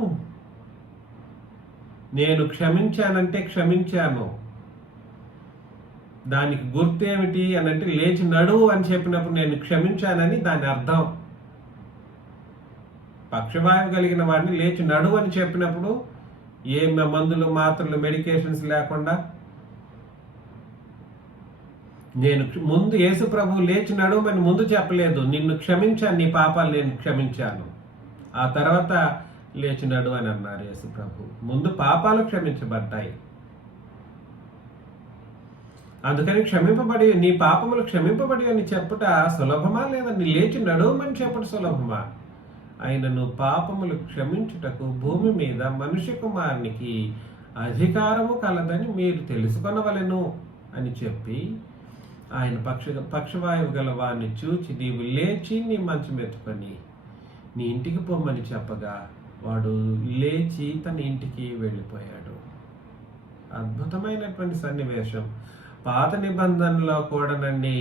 నేను క్షమించానంటే క్షమించాను, దానికి గుర్తు ఏమిటి అని అంటే లేచి నడువు అని చెప్పినప్పుడు నేను క్షమించానని దాని అర్థం. పక్షవాయువు కలిగిన వాడిని లేచి నడువు అని చెప్పినప్పుడు ఏ మందులు మాత్రలు మెడికేషన్స్ లేకుండా, నేను ముందు యేసు ప్రభు లేచి నడువమని ముందు చెప్పలేదు, నిన్ను క్షమించాను, నీ పాపాలు నేను క్షమించాను, ఆ తర్వాత లేచి నడువు అని అన్నారు యేసు ప్రభు. ముందు పాపాలు క్షమించబడ్డాయి. అందుకని నీ పాపములు క్షమింపబడి అని చెప్పుట సులభమా లేదా నీ లేచి నడువమని చెప్పట సులభమా? ఆయనను పాపములు క్షమించుటకు భూమి మీద మనుష్య కుమారునికి అధికారము కలదని మీరు తెలుసుకొనవలెను అని చెప్పి ఆయన పక్షవాయువు గల వారిని చూచి, నీవు లేచి నీ మంచం ఎత్తుకొని నీ ఇంటికి పొమ్మని చెప్పగా వాడు లేచి తన ఇంటికి వెళ్ళిపోయాడు. అద్భుతమైనటువంటి సన్నివేశం. పాత నిబంధనలో కూడానండి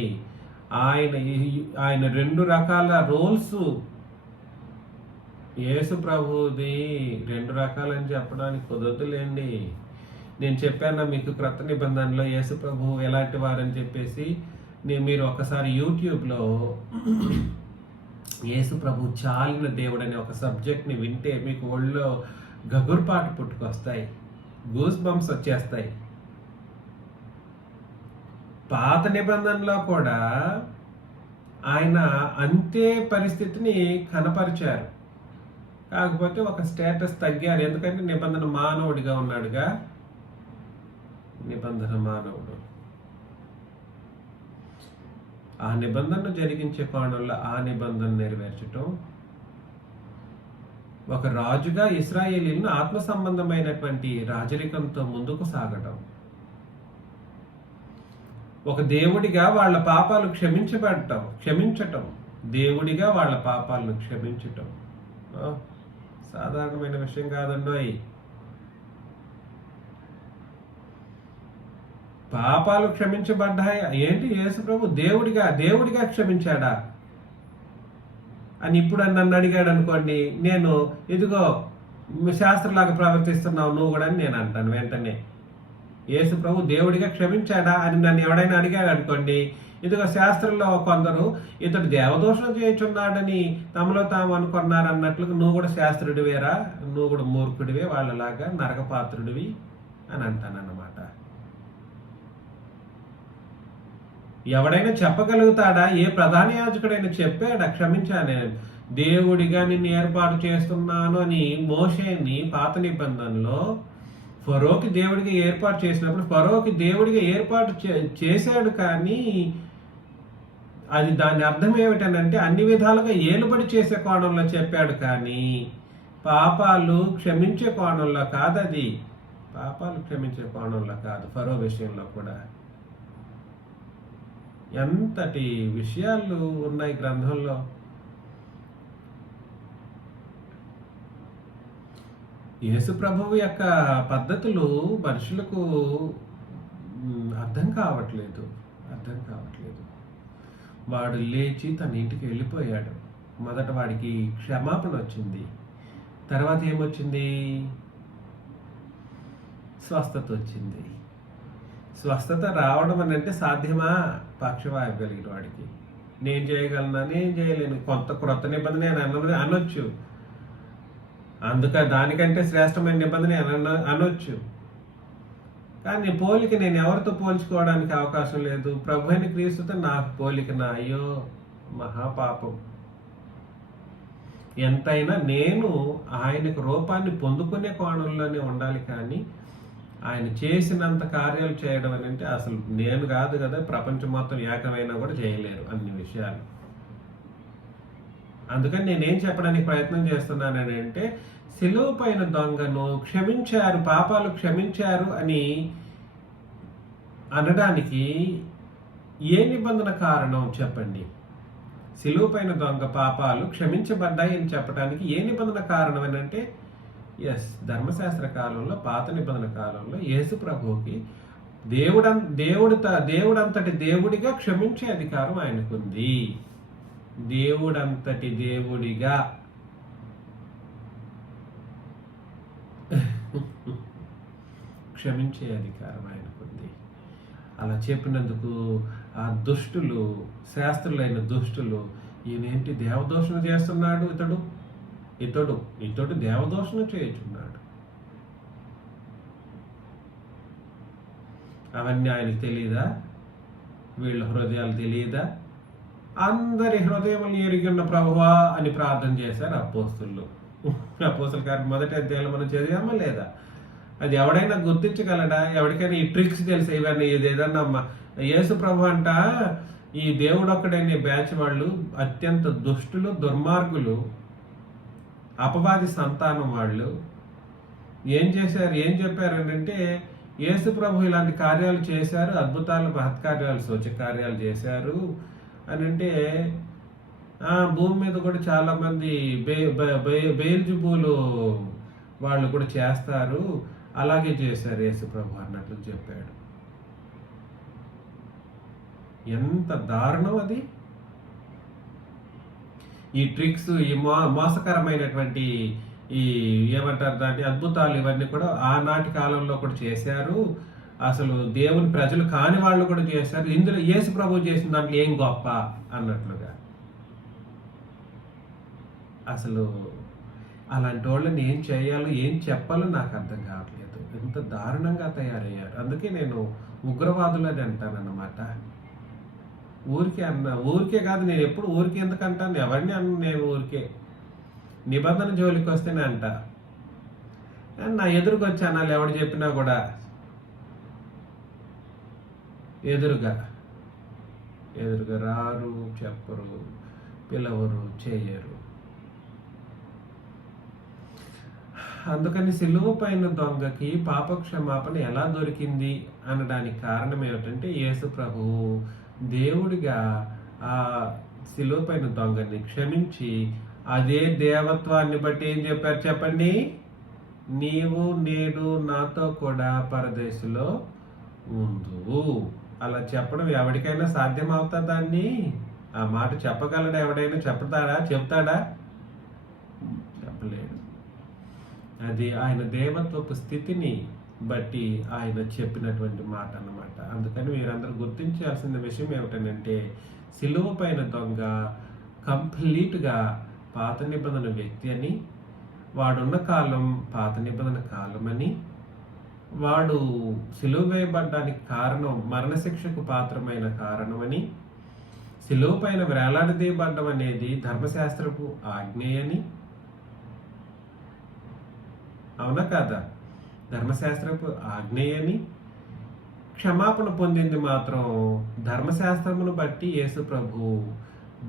ఆయన 2 రకాల రోల్స్, యేసు ప్రభుది 2 రకాలని చెప్పడానికి కుదరదులేండి. నేను చెప్పాను మీకు క్రొత్త నిబంధనలో యేసు ప్రభు ఎలాంటి వారని చెప్పేసి మీరు ఒకసారి యూట్యూబ్లో యేసు ప్రభు చాలిన దేవుడు అనే ఒక సబ్జెక్ట్ని వింటే మీకు ఒళ్ళో గగుర్పాటు పుట్టుకొస్తాయి, గూస్ బంప్స్ వచ్చేస్తాయి. పాత నిబంధనలో కూడా ఆయన అంతే పరిస్థితిని కనపరిచారు. కాకపోతే ఒక స్టేటస్ తగ్గారు. ఎందుకంటే నిబంధన మానవుడిగా ఉన్నాడుగా. నిబంధన మానవుడు ఆ నిబంధనను జరిగించే కోణంలో ఆ నిబంధన నెరవేర్చటం, ఒక రాజుగా ఇశ్రాయేలీలను ఆత్మ సంబంధమైనటువంటి రాజరికంతో ముందుకు సాగటం, ఒక దేవుడిగా వాళ్ళ పాపాలు క్షమించటం, దేవుడిగా వాళ్ళ పాపాలను క్షమించటం సాధారణమైన విషయం కాదండోయ్. పాపాలు క్షమించబడ్డాయి. ఏంటి యేసు ప్రభు దేవుడిగా క్షమించాడా అని ఇప్పుడు నన్ను అడిగాడు అనుకోండి, నేను ఇదిగో శాస్త్రలాగా ప్రవర్తిస్తున్నావు నువ్వు కూడా అని నేను అంటాను వెంటనే. యేసు ప్రభు దేవుడిగా క్షమించాడా అని నన్ను ఎవడైనా అడిగాడు అనుకోండి, ఇదిగో శాస్త్రంలో కొందరు ఇతడు దేవదోషం చేయుచున్నాడని తమలో తాము అనుకున్నారు అన్నట్లుగా నువ్వు కూడా శాస్త్రుడివేరా, నువ్వు కూడా మూర్ఖుడివే, వాళ్ళలాగా నరకపాత్రుడివి అని అంటానన్నమాట. ఎవడైనా చెప్పగలుగుతాడా? ఏ ప్రధాన యాజకుడైనా చెప్పాడా క్షమించానే, దేవుడిగా నిన్ను ఏర్పాటు చేస్తున్నాను అని మోషేని పాత నిబంధనలో ఫరోకి దేవుడిగా ఏర్పాటు చేసినప్పుడు ఫరోకి దేవుడిగా ఏర్పాటు చేశాడు. కానీ అది దాని అర్థం ఏమిటనంటే అన్ని విధాలుగా ఏలుబడి చేసే కోణంలో చెప్పాడు, కానీ పాపాలు క్షమించే కోణంలో కాదు. అది పాపాలు క్షమించే కోణంలో కాదు. ఫరో విషయంలో కూడా ఎంతటి విషయాలు ఉన్నాయి గ్రంథంలో. యేసు ప్రభువు యొక్క పద్ధతులు మనుషులకు అర్థం కావట్లేదు. వాడు లేచి తన ఇంటికి వెళ్ళిపోయాడు. మొదట వాడికి క్షమాపణ వచ్చింది, తర్వాత ఏమొచ్చింది? స్వస్థత వచ్చింది. స్వస్థత రావడం అని అంటే సాధ్యమా? పక్షవాయు కలిగిన వాడికి నేను చేయగలనా? నేను చేయలేను. క్రొత్త నిబంధన అనొచ్చు, దానికంటే శ్రేష్టమైన నిబంధన అనొచ్చు. కానీ పోలిక నేను ఎవరితో పోల్చుకోవడానికి అవకాశం లేదు. ప్రభు అయిన క్రీస్తుతో నాకు పోలిక నా అయ్యో మహాపాపం. ఎంతైనా నేను ఆయనకు రూపాన్ని పొందుకునే కోణంలోనే ఉండాలి, కానీ ఆయన చేసినంత కార్యాలు చేయడం అని అంటే అసలు నేను కాదు కదా, ప్రపంచం మొత్తం ఏకమైనా కూడా చేయలేరు అన్ని విషయాలు. అందుకని నేనేం చెప్పడానికి ప్రయత్నం చేస్తున్నానని అంటే, సిలువ పైన దొంగను క్షమించారు, పాపాలు క్షమించారు అని అనడానికి ఏ నిబంధన కారణం చెప్పండి? సిలువ పైన దొంగ పాపాలు క్షమించబడ్డాయి అని చెప్పడానికి ఏ నిబంధన కారణం అని అంటే, ధర్మశాస్త్ర కాలంలో, పాత నిబంధన కాలంలో యేసు ప్రభువుకి దేవుడంతటి దేవుడిగా క్షమించే అధికారం ఆయనకుంది. దేవుడంతటి దేవుడిగా క్షమించే అధికారం ఆయనకుంది. అలా చెప్పినందుకు ఆ దుష్టులు, శాస్త్రులైన దుష్టులు, ఈయనేంటి దేవదోషణ చేస్తున్నాడు, ఇతడు దేవదోషణ చేయుచున్నాడు, అవన్నీ ఆయనకు తెలియదా? వీళ్ళ హృదయాలు తెలియదా? అందరి హృదయములు ఎరిగిన్న ప్రభువా అని ప్రార్థన చేశారు అపోస్తులు. అపోస్తుల కార్యం మొదటి అధ్యాయంలో మనం చదివామా లేదా? అది ఎవడైనా గుర్తించగలడా? ఎవరికైనా ఈ ట్రిక్స్ తెలిసి ఇవన్నీ ఏదన్నా యేసు ప్రభు అంట ఈ దేవుడు ఒక్కడైన బ్యాచ్ వాళ్ళు అత్యంత దుష్టులు, దుర్మార్గులు, అపవాది సంతానం. వాళ్ళు ఏం చెప్పారు అంటే, యేసు ప్రభు ఇలాంటి కార్యాలు చేశారు, అద్భుతాలు, మహత్కార్యాలు, సూచకార్యాలు చేశారు అని అంటే, భూమి మీద కూడా చాలా మంది బెయల్జెబూలు వాళ్ళు కూడా చేస్తారు, అలాగే చేశారు యేసు ప్రభు అన్నట్లు చెప్పాడు. ఎంత దారుణం అది! ఈ ట్రిక్స్, ఈ మోసకరమైనటువంటి ఈ ఏమంటారు దాన్ని, అద్భుతాలు ఇవన్నీ కూడా ఆనాటి కాలంలో కూడా చేశారు. అసలు దేవుని ప్రజలు కాని వాళ్ళు కూడా చేశారు. ఇందులో యేసు ప్రభు చేసిన దాంట్లో ఏం గొప్ప అన్నట్లుగా. అసలు అలాంటి వాళ్ళని ఏం చేయాలో ఏం చెప్పాలో నాకు అర్థం కావట్లేదు. ఎంత దారుణంగా తయారయ్యారు. అందుకే నేను ఉగ్రవాదులని అంటానన్నమాట. ఊరికే కాదు, నేను ఎప్పుడు ఊరికే ఎందుకు అంటాను, ఎవరిని నేను ఊరికే నిబంధన జోలికి వస్తేనే అంట. నా ఎదురుకు వచ్చి అనాలి ఎవడు చెప్పినా కూడా, ఎదురుగా రారు, చెప్పరు, పిలవరు, చేయరు. అందుకని సిలువ పైన దొంగకి పాపక్షమాపణ ఎలా దొరికింది అనడానికి కారణం ఏమిటంటే, యేసు ప్రభువు దేవుడిగా ఆ సిలువ పైన దొంగని క్షమించి అదే దేవత్వాన్ని బట్టి ఏం చెప్పారు చెప్పండి? నీవు నేడు నాతో కూడా పరదేశంలో ఉందువు. అలా చెప్పడం ఎవరికైనా సాధ్యం అవుతుందాన్ని? ఆ మాట చెప్పగలడా? ఎవడైనా చెప్తాడా? చెప్పలేడు. అది ఆయన దేవత్వపు స్థితిని బట్టి ఆయన చెప్పినటువంటి మాట అన్నమాట. అందుకని మీరందరూ గుర్తించాల్సిన విషయం ఏమిటంటే, సిలువ పైన దొంగ కంప్లీట్గా పాత నిబంధన వ్యక్తి అని, వాడున్న కాలం పాత నిబంధన కాలం అని, వాడు సిలువ వేయబడ్డానికి కారణం మరణశిక్షకు పాత్రమైన కారణమని, సిలువ పైన వేలాడదీయబడ్డం అనేది ధర్మశాస్త్రపు ఆజ్ఞయని. అవునా కాదా? ధర్మశాస్త్రపు ఆజ్ఞయని. క్షమాపణ పొందింది మాత్రం ధర్మశాస్త్రమును బట్టి యేసు ప్రభు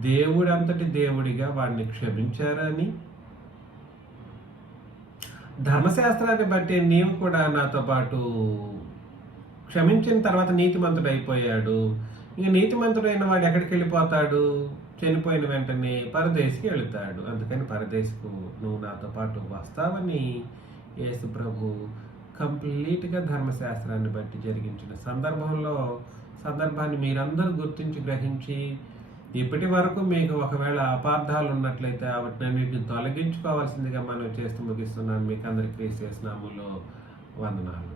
దేవుడంతటి దేవుడిగా వాడిని క్షమించారని. ధర్మశాస్త్రాన్ని బట్టి నీవు కూడా నాతో పాటు క్షమించిన తర్వాత నీతిమంతుడు అయిపోయాడు. ఇంక నీతిమంతుడైన వాడు ఎక్కడికి వెళ్ళిపోతాడు? చనిపోయిన వెంటనే పరదేశికి వెళుతాడు. అందుకని పరదేశకు నువ్వు నాతో పాటు వస్తావని యేసు ప్రభు కంప్లీట్గా ధర్మశాస్త్రాన్ని బట్టి జరిగించిన సందర్భాన్ని మీరందరూ గుర్తించి గ్రహించి, ఇప్పటి వరకు మీకు ఒకవేళ అపార్థాలు ఉన్నట్లయితే వాటిని తొలగించుకోవాల్సిందిగా మనం చేస్తూ ముగిస్తున్నాను. మీకు అందరికీ క్రీస్తు యేసు నామములో వందనాలు.